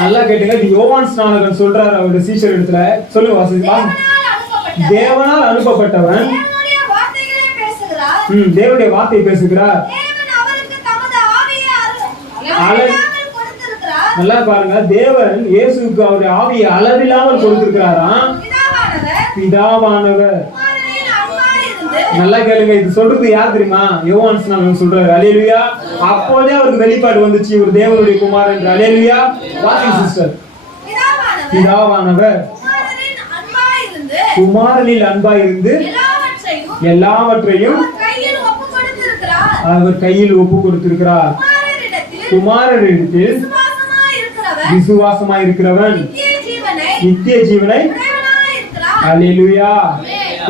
நல்லா கேட்டுங்க. இது யோவான் ஸ்நானகன் சொல்றாரு அவருடைய சீஷர் இடத்துல. சொல்லுங்க வாசிங்க. தேவனால் அனுப்பப்பட்டவன் தேவனுடைய வார்த்தையை பேசுகிறார். நல்லா பாருங்க. தேவன் இயேசுவுக்கு அவருடைய ஆவியை அளவில்லாமல் கொடுத்திருக்கிறாராம். பிதாவானவர். நல்லா கேளுங்க. இது சொல்றது யார் தெரியுமா? யோவான் ஸ்நானகன் சொல்றாரு. அல்லேலூயா. அப்போதே அவருக்கு வெளிப்பாடு வந்துச்சு, இவர் தேவனுடைய குமாரன் என்று. அல்லேலூயா. வாசிங்க சிஸ்டர். பிதாவானவர் குமாரனில் அன்பாய் இருந்து எல்லாவற்றையும் அவர் கையில் ஒப்பு கொடுத்திருக்கிறார். குமாரனிடத்தில் விசுவாசமாய் இருக்கிறவன் நித்திய ஜீவனை. அல்லேலூயா.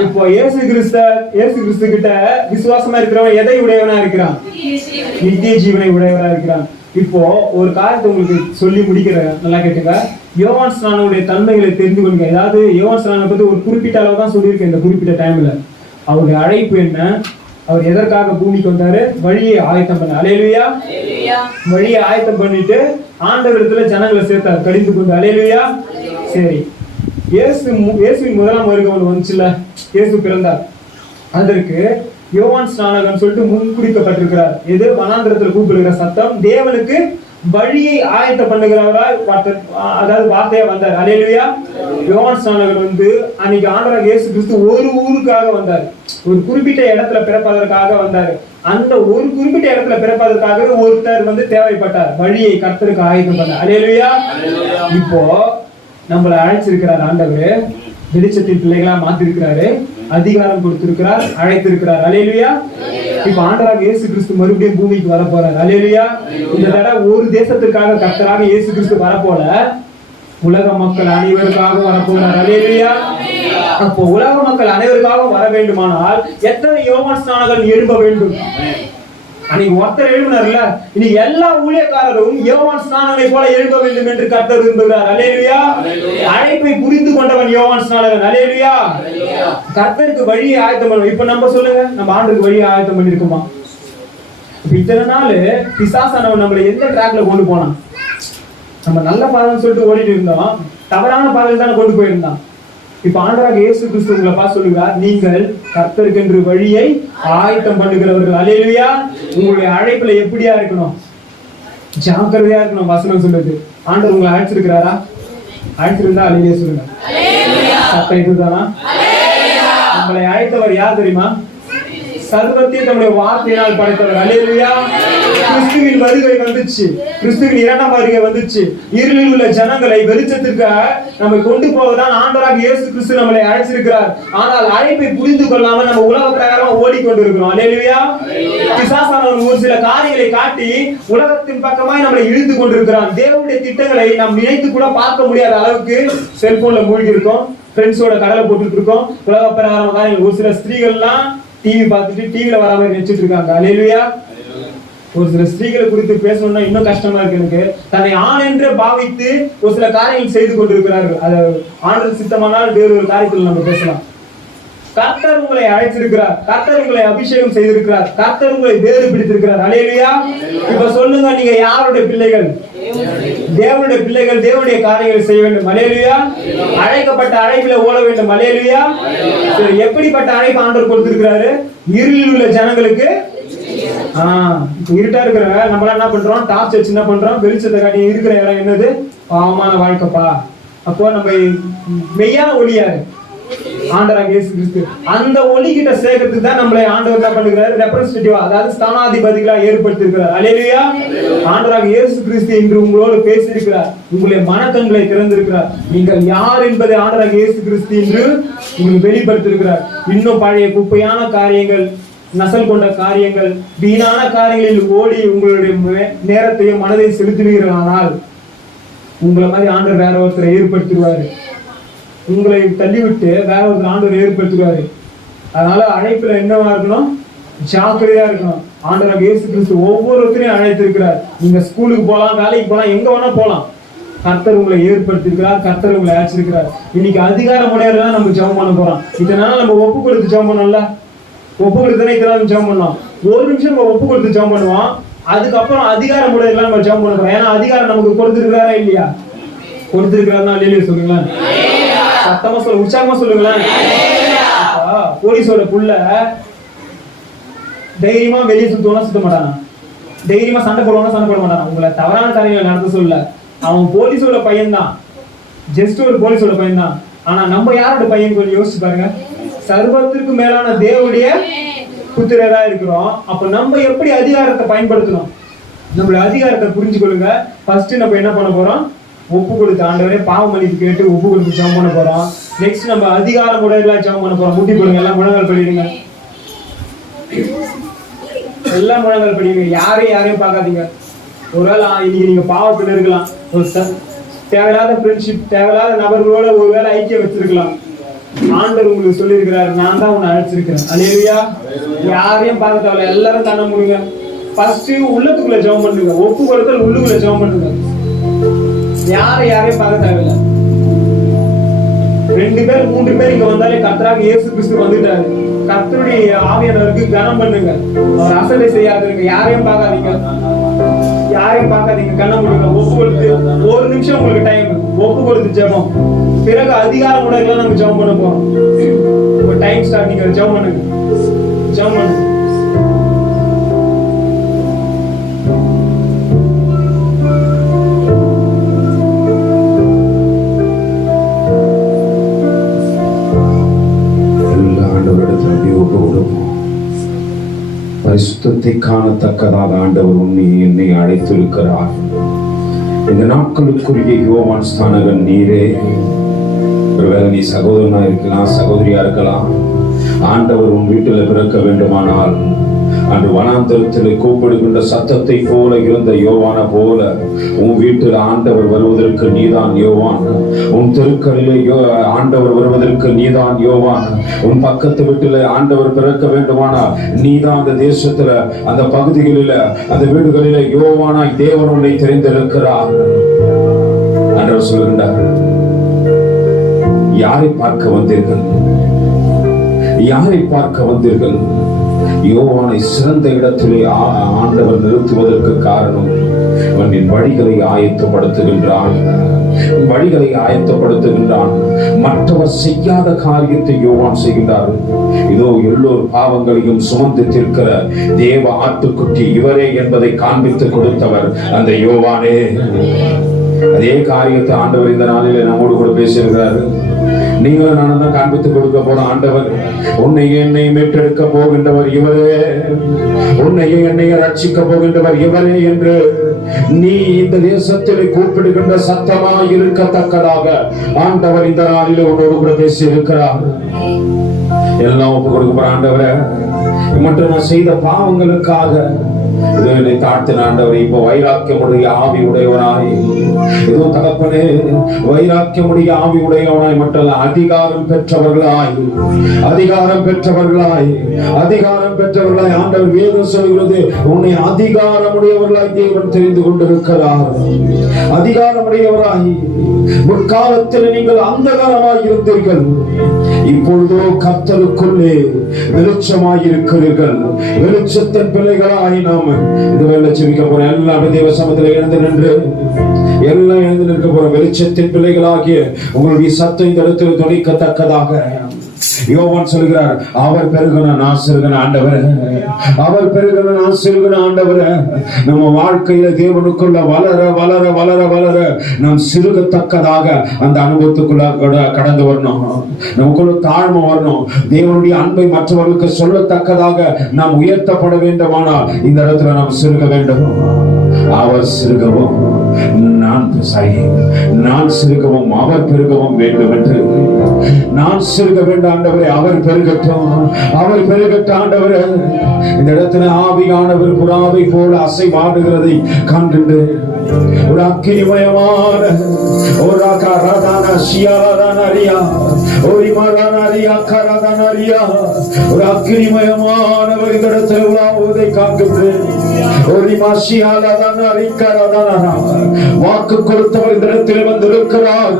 இப்போ இயேசு கிறிஸ்து கிட்ட விசுவாசமா இருக்கிறவன் எதை உடையவனா இருக்கிறான்? நித்திய ஜீவனை உடையவனா இருக்கிறான். இப்போ ஒரு காரியத்தை உங்களுக்கு சொல்லி முடிக்கிறேன். நல்லா கேட்டுங்க. யோவான் ஸ்நானனுடைய தன்மைகளை தெரிந்து கொள்ளுங்க. அதாவது யோவான் ஸ்நானனை பத்தி ஒரு குறிப்பிட்ட அளவு தான் சொல்லியிருக்கேன் இந்த குறிப்பிட்ட டைம்ல. அவருடைய அழைப்பு என்ன? அவர் எதற்காக பூமிக்கு வந்தாரு? வழியை ஆயத்தம் பண்ண. அல்லேலூயா. வழியை ஆயத்தம் பண்ணிட்டு ஆண்டவரிடத்துல ஜனங்களை சேர்த்தார் கடிந்து கொண்டு. அல்லேலூயா. சரி, இயேசுவின் முதலாம் வருகை ஒன்று வந்துச்சுல்ல, இயேசு பிறந்தார். அதற்கு யோவான் ஸ்நானகன் சொல்லிட்டு முன்குறிக்கப்பட்டிருக்கிறார். எது? வனாந்திரத்தில் கூப்பிடுகிற சத்தம். தேவனுக்கு வழியை ஆயத்த பண்ணுகிறவராய் அதாவது வார்த்தையா வந்தார். அல்லேலூயா. யோவான் ஸ்நானகன் அன்னைக்கு ஆண்டவராகிய இயேசு கிறிஸ்து ஒரு ஊருக்காக வந்தார். ஒரு குறிப்பிட்ட இடத்துல பிறப்பதற்காக வந்தார். அந்த ஒரு குறிப்பிட்ட இடத்துல பிறப்பதற்காக ஒருத்தர் தேவைப்பட்டார். வழியை கர்த்தருக்கு ஆயத்தம் பண்ணார். அல்லேலூயா. இப்போ நம்மளை அழைச்சிருக்கிறார் ஆண்டவர். வெளிச்சத்தின் பிள்ளைகளா மாத்திருக்கிறாரு. அதிகாரம் கொடுத்திருக்கிறார், அழைத்திருக்கிறார். அல்லேலூயா. இப்ப ஆண்டவராகிய இயேசு கிறிஸ்து மறுபடியும் பூமிக்கு வர போறார். அல்லேலூயா. இந்த தடவை ஒரு தேசத்திற்காக கர்த்தராக இயேசு கிறிஸ்து வரப்போல உலக மக்கள் அனைவருக்காக வரப்போறார். அல்லேலூயா. அப்போ உலக மக்கள் அனைவருக்காக வர வேண்டுமானால் எத்தனை யோவான் ஸ்நானகன் எழும்ப வேண்டும்? அன்னைக்கு ஒருத்தர் எழுப்பினார்ல, இன்னைக்கு எல்லா ஊழியக்காரரும் யோவான் ஸ்நானனை போல எழுப்ப வேண்டும் என்று கர்த்தர் விரும்புகிறார். அல்லேலூயா. அழைப்பை புரிந்து கொண்டவன் யோவான் ஸ்நானகன். அல்லேலூயா. கர்த்தருக்கு வழியை ஆயத்தம் பண்ணுவோம். இப்ப நம்ம சொல்லுங்க, நம்ம ஆண்டுக்கு வழியை ஆயத்தம் பண்ணிருக்கோமா? இத்தனை நாள் பிசாசானவன் நம்மளை எந்த ட்ராக்ல கொண்டு போனான்? நம்ம நல்ல பாதைன்னு சொல்லிட்டு ஓடிட்டு இருந்தோம், தவறான பாதையில் தானே கொண்டு போயிருந்தான். இப்ப ஆண்டவராகிய இயேசு கிறிஸ்து உங்களை பார்த்து சொல்லுகிறார், நீங்கள் கர்த்தருக்கென்று வழியை ஆயத்தம் பண்ணுகிறவர்கள். அல்லேலூயா. உங்களுடைய அழைப்புல எப்படியா இருக்கணும்? ஜாக்கிரதையா இருக்கணும். வசனம் சொல்லுது. ஆண்டவர் உங்களை அழைச்சிருக்கிறாரா? அழைச்சிருந்தா அல்லேலூயா சொல்லுங்க. சத்தம் இதுதானா? நம்மளை அழைத்தவர் யார் தெரியுமா? சர்வத்தையும் தம்முடைய வார்த்தையினால் படைத்தவர். அல்லேலூயா. கிறிஸ்துவின் வருகை வந்துச்சு, கிறிஸ்துவின் இரண்டாம் வருகை வந்துச்சு. இருளில் உள்ள ஜனங்களை வெளிச்சத்திற்கு நம்மை கொண்டு போவதான் ஆண்டவராக இயேசு கிறிஸ்து நம்மளை அழைச்சிருக்கிறார். ஆனால் அழைப்பை புரிந்து கொள்ளாமல் நம்ம உலக பிரகாரமா ஓடிக்கொண்டிருக்கிறோம். அல்லேலூயா. பிசாசானவன் ஒரு சில காரியங்களை காட்டி உலகத்தின் பக்கமாய் நம்மளை இழுத்து கொண்டிருக்கிறான். தேவனுடைய திட்டங்களை நாம் நினைத்து கூட பார்க்க முடியாத அளவுக்கு செல்போன்ல மூழ்கி இருக்கோம், ஃப்ரெண்ட்ஸோட கடலை போட்டுட்டு இருக்கோம். உலக பிரகாரமா ஒரு சில ஸ்திரீகள்லாம் டிவி பார்த்துட்டு டிவில வர மாதிரி நினைச்சிட்டு இருக்காங்க. அல்லேலூயா. ஒரு சில ஸ்திரீகளை குறித்து பேசணும்னா இன்னும் கஷ்டமா இருக்கு எனக்கு. தன்னை ஆண் என்று பாவித்து ஒரு சில காரியங்கள் செய்து கொண்டிருக்கிறார்கள். அது ஆண்டவர் சித்தமானால் வேறு ஒரு காரியத்தில் நம்ம பேசலாம். கர்த்தர் உங்களை அழைச்சிருக்கிறார், கர்த்தர் உங்களை அபிஷேகம் செய்திருக்கிறார், கர்த்தர் உங்களை வேறு பிடித்திருக்கிறார். அல்லேலூயா. இப்ப சொல்லுங்க, நீங்க யாருடைய பிள்ளைகள்? தேவனுடைய பிள்ளைகள். தேவனுடைய காரியங்களை செய்ய வேண்டும். அல்லேலூயா. அழைக்கப்பட்ட அழைப்பில ஓட வேண்டும். அல்லேலூயா. எப்படிப்பட்ட அழைப்பு ஆண்டவர் கொடுத்திருக்கிறாரு? இருளில் உள்ள ஜனங்களுக்கு. இருட்டா இருக்கிற நம்மள என்ன பண்றோம்? டார்ச் வச்சு என்ன பண்றோம்? வெளிச்சத்தை காட்டி இருக்கிற இடம் என்னது? பாவமான வாழ்க்கைப்பா. அப்போ நம்ம மெய்யான ஒளியாரு ஆண்டவராக இயேசு கிறிஸ்து. அந்த ஒளி கிட்ட சேர்க்கிறதுக்கு தான் நம்மளை ஆண்டவர் என்ன பண்ணுகிறாரு? ரெப்ரசன்டேட்டிவா, அதாவது ஸ்தானாதிபதிகளா ஏற்படுத்தியிருக்கிறார். அல்லேலூயா. ஆண்டவராக இயேசு கிறிஸ்து இன்று உங்களோடு பேசியிருக்கிறார், உங்களுடைய மனக்கண்களை திறந்திருக்கிறார். நீங்கள் யார் என்பதை ஆண்டவராக இயேசு கிறிஸ்து இன்று உங்களுக்கு வெளிப்படுத்தியிருக்கிறார். இன்னும் பழைய குப்பையான காரியங்கள், நசல் கொண்ட காரியங்கள், வீணான காரியங்களில் ஓடி உங்களுடைய நேரத்தையும் மனதை செலுத்துவீர்களானால் உங்களை மாதிரி ஆண்டவர் வேற ஒருத்தரை ஏற்படுத்திடுவாரு. உங்களை தள்ளிவிட்டு வேற ஒரு ஆண்டவர் ஏற்படுத்துவாரு. அதனால அழைப்புல என்னவா இருக்கணும்? ஜாக்கிரதையா இருக்கணும். ஆண்டவராக இயேசு கிறிஸ்து ஒவ்வொருத்தரையும் அழைத்திருக்கிறார். நீங்க ஸ்கூலுக்கு போலாம், வேலைக்கு போலாம், எங்க வேணா போலாம். கர்த்தர் உங்களை ஏற்படுத்திருக்கிறார், கர்த்தர் உங்களை அழைச்சிருக்கிறார். இன்னைக்கு அதிகார முறையில நம்ம ஜெபம் பண்ண போறோம். இதனால நம்ம ஒப்பு கொடுத்து ஜெபம் பண்ணோம்ல, ஒப்பு கொடுத்துனா இதெல்லாம் ஜெபம் பண்ணோம். ஒரு நிமிஷம் நம்ம ஒப்பு கொடுத்து ஜெபம் பண்ணுவோம். அதுக்கப்புறம் அதிகார முறையில நம்ம ஜெபம் பண்ண போறோம். ஏன்னா அதிகாரம் நமக்கு கொடுத்திருக்கிறாரா இல்லையா? கொடுத்திருக்கிறாருன்னா இல்லையா சொல்லுங்களேன்? சத்தமா சொல்ல, உற்சாகமா சொல்லுங்களேன். போலீஸோட புள்ள தைரியமா வெளியே சுத்துவானா? சுத்த மாட்டானா? தைரியமா சண்டை போடுவானா? சண்டை போட மாட்டானா? உங்களை தவறான காரியங்கள் நடத்த சொல்ல. அவன் போலீஸோட பையன் தான், ஜஸ்ட் ஒரு போலீஸோட பையன் தான். ஆனா நம்ம யாரோட பையன் கொஞ்சம் யோசிச்சு பாருங்க. சர்வத்திற்கு மேலான தேவனுடைய புத்திரரா இருக்கிறோம். அப்ப நம்ம எப்படி அதிகாரத்தை பயன்படுத்தணும்? நம்மளுடைய அதிகாரத்தை புரிஞ்சு கொள்ளுங்க. ஃபர்ஸ்ட் நம்ம என்ன பண்ண போறோம்? ஒப்பு கொடுத்து ஆண்டவரே பாவ மன்னிப்பு கேட்டு ஒப்பு கொடுத்து ஜெபம் பண்ண போறோம். நெக்ஸ்ட் நம்ம அதிகார முறையில ஜெபம் பண்ண போறோம். முட்டி போடுங்க, எல்லாம் முழங்கால் படிடுங்க, எல்லாம் முழங்கால் படிடுங்க. யாரையும் பார்க்காதீங்க. ஒருவேளை இன்னைக்கு நீங்க பாவத்துல இருக்கலாம், ஒரு தேவையில்லாத ஃப்ரெண்ட்ஷிப், தேவையில்லாத நபர்களோட ஒருவேளை ஐக்கியம் வச்சிருக்கலாம். ஆண்டவர் உங்களுக்கு சொல்லி இருக்கிறாரு, நான் தான் உன்னை அழைச்சிருக்கிறேன். அல்லேலூயா. யாரையும் பார்க்க தேவையில்ல, எல்லாரும் கண்ண மூடுங்க. ஃபர்ஸ்ட் உள்ளத்துக்குள்ள ஜெபம் பண்ணுங்க. ஒப்பு கொடுத்தல் உள்ளுக்குள்ள ஜெபம் பண்ணுங்க. யாரையும் பார்க்க தேவையில்ல. 2 பேர் 3 பேர் இங்க வந்தாலே கர்த்தராக இயேசு கிறிஸ்து வந்துட்டாரு. கர்த்தருடைய ஆவியானவருக்கு கனம் பண்ணுங்க. அவர் அசட்டை செய்யாதீங்க. யாரையும் பார்க்காதீங்க, கண்ண மூடுங்க. ஒப்பு கொடுத்து ஒரு நிமிஷம் உங்களுக்கு டைம், ஒப்பு கொடுத்து ஜெபம். பிறகு அதிகார முறைகளை நம்ம ஜெபம் பண்ண போறோம். ஒரு டைம் ஸ்டார்ட், நீங்க ஜெபம் பண்ணுங்க, ஜெபம் பண்ணுங்க. பரிசுத்தத்தை காணத்தக்கதாக ஆண்டவர் உன்னை என்னை அழைத்திருக்கிறார். இந்த நாட்களுக்குரிய யோவான் ஸ்தானகன் நீரே. ஒருவேளை நீ சகோதரனா இருக்கலாம், சகோதரியா இருக்கலாம். ஆண்டவர் உன் வீட்டில் பிறக்க வேண்டுமானால் அன்று வனாந்தரத்தில் கூப்பிடுகின்ற சத்தத்தை போல இருந்த யோவான போல உன் வீட்டில் ஆண்டவர் வருவதற்கு நீதான் யோவான். உன் தெருக்களிலே ஆண்டவர் வருவதற்கு நீதான் யோவான். உன் பக்கத்து வீட்டில் ஆண்டவர் பிறக்க வேண்டுமானால் நீதான் அந்த தேசத்துல, அந்த பகுதிகளில, அந்த வீடுகளில யோவானாய் தேவன் உன்னை தெரிந்திருக்கிறார். ஆண்டவர் சொல்லுகின்றார், யாரை பார்க்க வந்தீர்கள்? யாரை பார்க்க வந்தீர்கள்? யோவானை சிறந்த இடத்திலே ஆண்டவர் நிறுத்துவதற்கு காரணம் அவனின் வழிகளை ஆயத்தப்படுத்துகின்றான். வழிகளை ஆயத்தப்படுத்துகின்றான். மற்றவர் செய்யாத காரியத்தை யோவான் செய்கின்றார். இதோ எல்லோர் பாவங்களையும் சுமந்து தீர்க்கிற தேவ ஆட்டுக்குட்டி இவரே என்பதை காண்பித்து கொடுத்தவர் அந்த யோவானே. அதே காரியத்தை ஆண்டவர் இந்த நாளிலே நம்மோடு கூட பேசியிருக்கிறார். நீங்களும் நானும் தான் காண்பித்துக் கொடுக்க போற ஆண்டவர். உன்னையும் என்னையும் மீட்டெடுக்க போகின்றவர் இவரே, உன்னையும் என்னையும் ரட்சிக்க போகின்றவர் இவரே என்று நீ இந்த தேசத்தில் கூப்பிடுகின்ற சத்தமாய் இருக்கத்தக்கதாக ஆண்டவர் இந்த நாளில் உன்னோடு கூட பேசி இருக்கிறார். எல்லாம் ஒப்பு கொடுக்க ஆண்டவரே, மட்டும் நான் செய்த பாவங்களுக்காக இதனை தாழ்த்தின ஆண்டவரை இப்போ வைராக்கியமுடைய ஆவி உடையவனாய், ஏதோ தகப்பனே வைராக்கியமுடைய ஆவி உடையவனாய் மட்டும் அதிகாரம் பெற்றவர்களாய் ஆண்டவர் வேதம் சொல்கிறது, உன்னை அதிகாரமுடையவர்களாய் தேவன் தெரிந்து கொண்டிருக்கிறார். அதிகாரமுடையவராய் முற்காலத்தில் நீங்கள் அந்தகாரமாய் இருந்தீர்கள், இப்பொழுதோ கர்த்தருக்குள்ளே வெளிச்சமாய் இருக்கிறீர்கள். வெளிச்சத்தின் பிள்ளைகளாய் நாம் இதுவேளை ஜெபிக்க போறோம். எல்லாம் தேவ சமூகத்தில் எழுந்து நின்று எல்லாம் எழுந்து நிற்க போறோம். வெளிச்சத்தின் பிள்ளைகளாகிய உங்களுடைய சத்தம் இந்த இடத்தில் துணிக்கத்தக்கதாக யோவான் சொல்கிறார், அவர் பெருகின நான் சிறுகின ஆண்டவர், அவர் பெருகின நான் சிறுகின ஆண்டவர். நம்ம வாழ்க்கையில தேவனுக்குள்ள வளர வளர வளர வளர நாம் சிறுகத்தக்கதாக அந்த அனுபவத்துக்குள்ள கடந்து வரணும். நமக்குள்ள தாழ்மை வரணும். தேவனுடைய அன்பை மற்றவர்களுக்கு சொல்லத்தக்கதாக நாம் உயர்த்தப்பட வேண்டுமானால் இந்த இடத்துல நாம் சிறுக வேண்டும். அவர் சிறுகவும் நான் சிறுகவும் அவர் பெருகவும் வேண்டும் என்று நான் சிறுக வேண்டும் ஆண்டவரே. அவர் பெருகட்டும், அவர் பெருகட்டும் ஆண்டவரே. இந்த இடத்துல ஆவியானவர் புறாவை போல அசைவாடுகிறதை காண்கின்ற ஒரு அக்கினிமயமான ஒரு அக்கினிமயமானவர் இந்த இடத்துல உலாவுவதை காண்கின்றேன். வாக்கு கொடுத்தவர் இந்த இடத்தில் வந்திருக்கிறார்.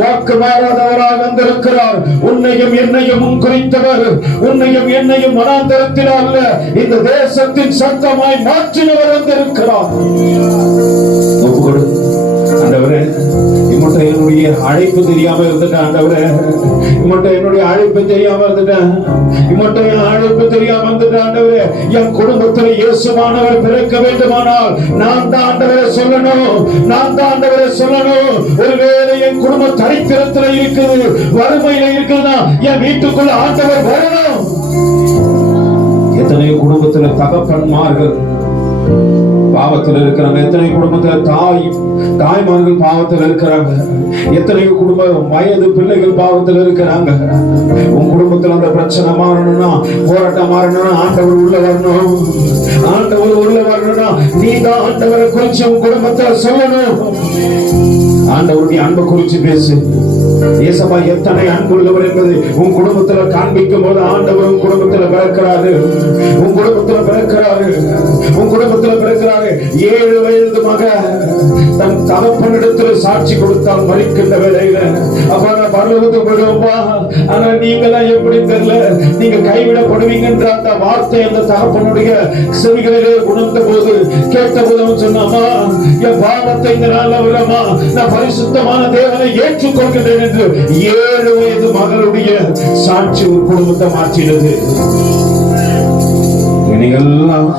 வாக்கு மாறாதவராக வந்திருக்கிறார். உன்னையும் என்னையும் குறித்தவர், உன்னையும் என்னையும் மனாந்தரத்தில் அல்ல இந்த தேசத்தின் சத்தமாய் மாற்றினவர் வந்திருக்கிறார். ஆண்டவரே, இம்மட்டும் என்னுடைய அழைப்பு தெரியாம இருந்துட்டேன் ஆண்டவரே, இம்மட்டும் என்னுடைய அழைப்பு தெரியாம இருந்துட்டேன், இம்மட்டும் என் அழைப்பு தெரியாம இருந்துட்டேன் ஆண்டவரே. என் குடும்பத்தில் இயேசுவானவர் பிறக்க வேண்டுமானால் நான் தான் ஆண்டவரை சொல்லணும், நான் தான் ஆண்டவரை சொல்லணும். ஒருவேளை என் குடும்ப தரித்திரத்தில் இருக்குது, வறுமையில இருக்குதுன்னா என் வீட்டுக்குள்ள ஆண்டவர் வரணும். எத்தனை குடும்பத்தில் தகப்பன்மார்கள் பாவத்தில் இருக்கிறாங்க, எத்தனை குடும்பத்தில் தாய்மார்கள் பாவத்தில் இருக்கிறாங்க, எத்தனை குடும்ப வயது பிள்ளைகள் பாவத்தில் இருக்கிறாங்க. உன் குடும்பத்தில் அந்த பிரச்சனை மாறணும்னா, போராட்டம் மாறணும்னா ஆண்டவர் உள்ள வரணும். ஆண்டவர் உள்ள வரணும்னா நீ தான் ஆண்டவரை குறிச்சு உன் குடும்பத்தில் சொல்லணும். ஆண்டவருடைய அன்பை குறிச்சு பேசு. இயேசப்பா எத்தனை அன்புள்ளவர் என்பதை உன் குடும்பத்துல காண்பிக்கும் போது ஆண்டவர் உன் குடும்பத்துல பிறக்கிறாரு, உன் குடும்பத்துல பிறக்கிறாரு, உன் குடும்பத்துல பிறக்கிறாரு. 7 வயது மக தன் தகப்பனிடத்தில் சாட்சி கொடுத்தால் மறிக்கின்ற வேலையில அப்ப நான் பரலோகத்துக்கு போயிடுவோம்பா, ஆனா நீங்களா எப்படி தெரியல, நீங்க கைவிடப்படுவீங்கன்ற அந்த வார்த்தை அந்த தகப்பனுடைய செவிகளிலே உணர்ந்த போது கேட்ட போது சொன்னாமா, என் பாவத்தை இந்த நாள்ல விடமா, நான் பரிசுத்தமான தேவனை ஏற்றுக்கொள்கிறேன் என்று 7 வயது மகளுடைய சாட்சி ஒரு குடும்பத்தை மாற்றினது. நீங்கெல்லாம்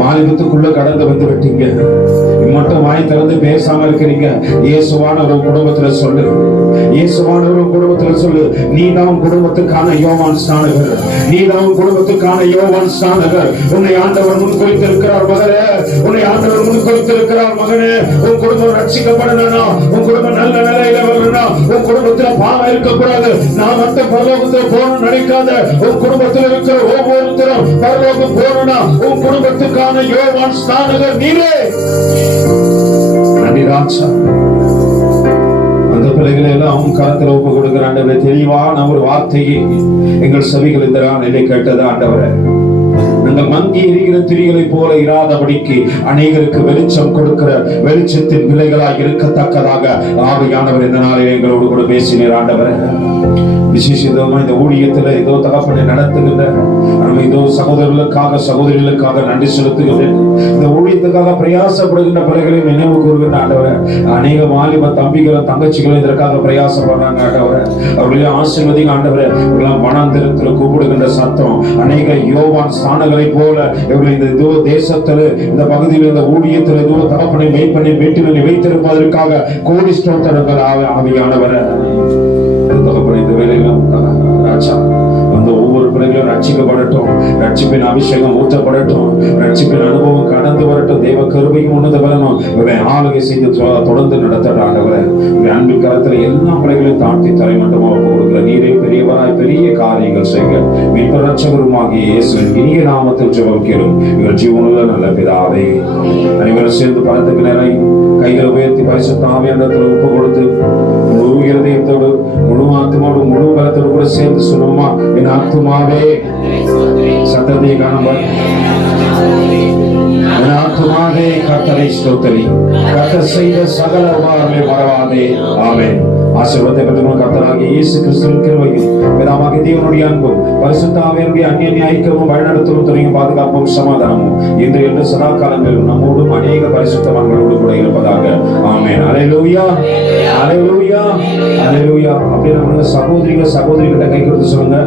மாலிபத்துக்குள்ள கடந்து வந்து விட்டீங்க, மட்டும் வாய் திறந்து பேசாம இருக்கிறீங்க. இயேசுவானவர் குடும்பத்துல சொல்லு, இயேசுவானவர் குடும்பத்துல சொல்லு. நீதான் குடும்பத்துக்கான யோவான் ஸ்நானகர், நீதான் குடும்பத்துக்கான யோவான் ஸ்நானகர். உன்னை ஆண்டவர் முன் குறித்திருக்கிறார் மகளே, உன்னை ஆண்டவர் முன் குறித்திருக்கிறார் மகனே. உன் குடும்பம் ரட்சிக்கப்படணும்னா, உன் குடும்பம் நல்ல நிலையில வரணும்னா, உன் குடும்பத்துல பாவம் இருக்கக்கூடாது. நான் மட்டும் பரலோகத்துல போகணும் நினைக்காத. உன் குடும்பத்தில் இருக்கிற ஒவ்வொருத்தரும் பரலோகம் போகணும்னா உன் குடும்பத்துக்கான யோவான் ஸ்நானகர் நீரே. அந்த பிள்ளைகளை எல்லாம் கரத்தில் ஒப்பு கொடுக்கிற ஆண்டவரே, தெளிவான ஒரு வார்த்தையை எங்கள் செவிகள் இந்த நிலை கேட்டது ஆண்டவரே. நாங்கள் மங்கி எரிகிற திரிகளை போல இராதபடிக்கு அநேகருக்கு வெளிச்சம் கொடுக்கிற வெளிச்சத்தின் பிள்ளைகளாய் இருக்கத்தக்கதாக ஆவியானவர் இந்த நாளில் எங்களோடு கூட பேசினீர் ஆண்டவரே. விசேஷமா இந்த ஊழியத்தில் ஏதோ தகப்பனை நடத்துகின்ற நம்ம ஏதோ சகோதரிகளுக்காக நன்றி செலுத்துகிறேன். இந்த ஊழியத்துக்காக பிரயாசப்படுகின்ற பிள்ளைகளை நினைவு கூறுகின்ற ஆண்டவரை, அநேக வாலிப தம்பிகளும் தங்கச்சிகளும் இதற்காக பிரயாசப்படுறாங்க ஆண்டவரை. அவர்களே ஆசீர்வதிங்க ஆண்டவரை. இவர்களாம் வனாந்திரத்தில் கூப்பிடுகின்ற சத்தம் அநேக யோவான் ஸ்தானங்களை போல இவர்கள் இந்த இதோ தேசத்தில் இந்த பகுதியில் இந்த ஊழியத்தில் ஏதோ தகப்பனை மெய்ப்பண்ணி வீட்டில் வைத்திருப்பதற்காக கோடி ஸ்தோத்திரங்கள் ஆவியானவரை. ராஜா. அந்த ஒவ்வொரு பிள்ளைகளும் ரட்சிக்கப்படட்டும், ரட்சிப்பின் அபிஷேகம் ஊற்றப்படட்டும், ரட்சிப்பின் அனுபவம் கடந்து வரட்டும், தேவ கருவையும் உன்னத பலனும் ஆளுகை செய்து தொடர்ந்து நடத்தட்டாக. அன்பின் கரத்துல எல்லா பிள்ளைகளையும் தாழ்த்தி தலைமட்டமாக கொடுக்கிற நீரே பெரியவராய் பெரிய காரியங்கள் செய்க. மீட்பர் ரட்சகருமாகிய இயேசுவின் இனிய நாமத்தில் ஜெபம் கேளும் எங்கள் ஜீவனுள்ள நல்ல பிதாவே. அனைவரும் சேர்ந்து பலத்துக்கு நேரம் கைகளை உயர்த்தி பரிசுத்த ஆவியானவரிடத்தில் ஒப்பு கொடுத்து முழு இருதயத்தோடு முழு ஆத்மாவோடு முழு பலத்தோடு கூட சேர்ந்து சொல்லுவோமா? என் ஆத்துமாவே சத்தத்தை காணவர், என் ஆத்துமாவே கர்த்தரை ஸ்தோத்திரி, கர்த்தர் செய்த சகல உபகாரங்களை மறவாதே. ஆமென். ஆசீர்வாதத்தை பெற்றுக்கொள்ளும் கர்த்தராகிய இயேசு கிறிஸ்துவின் கிருபையும் பிதாவாகிய தேவனுடைய அன்பும் பரிசுத்த ஆவியானவருடைய அந்நிய ஐக்கியமும் வழிநடத்தலும் துணையும் பாதுகாப்பும் சமாதானமும் இன்று என்று சதா காலங்களிலும் நம்மோடும் அநேக பரிசுத்தவான்களோடு கூட இருப்பதாக. ஆமென். அல்லேலூயா, அல்லேலூயா, அல்லேலூயா. அப்படியே நம்ம சகோதரிகிட்ட கை கொடுத்து சொல்லுங்க.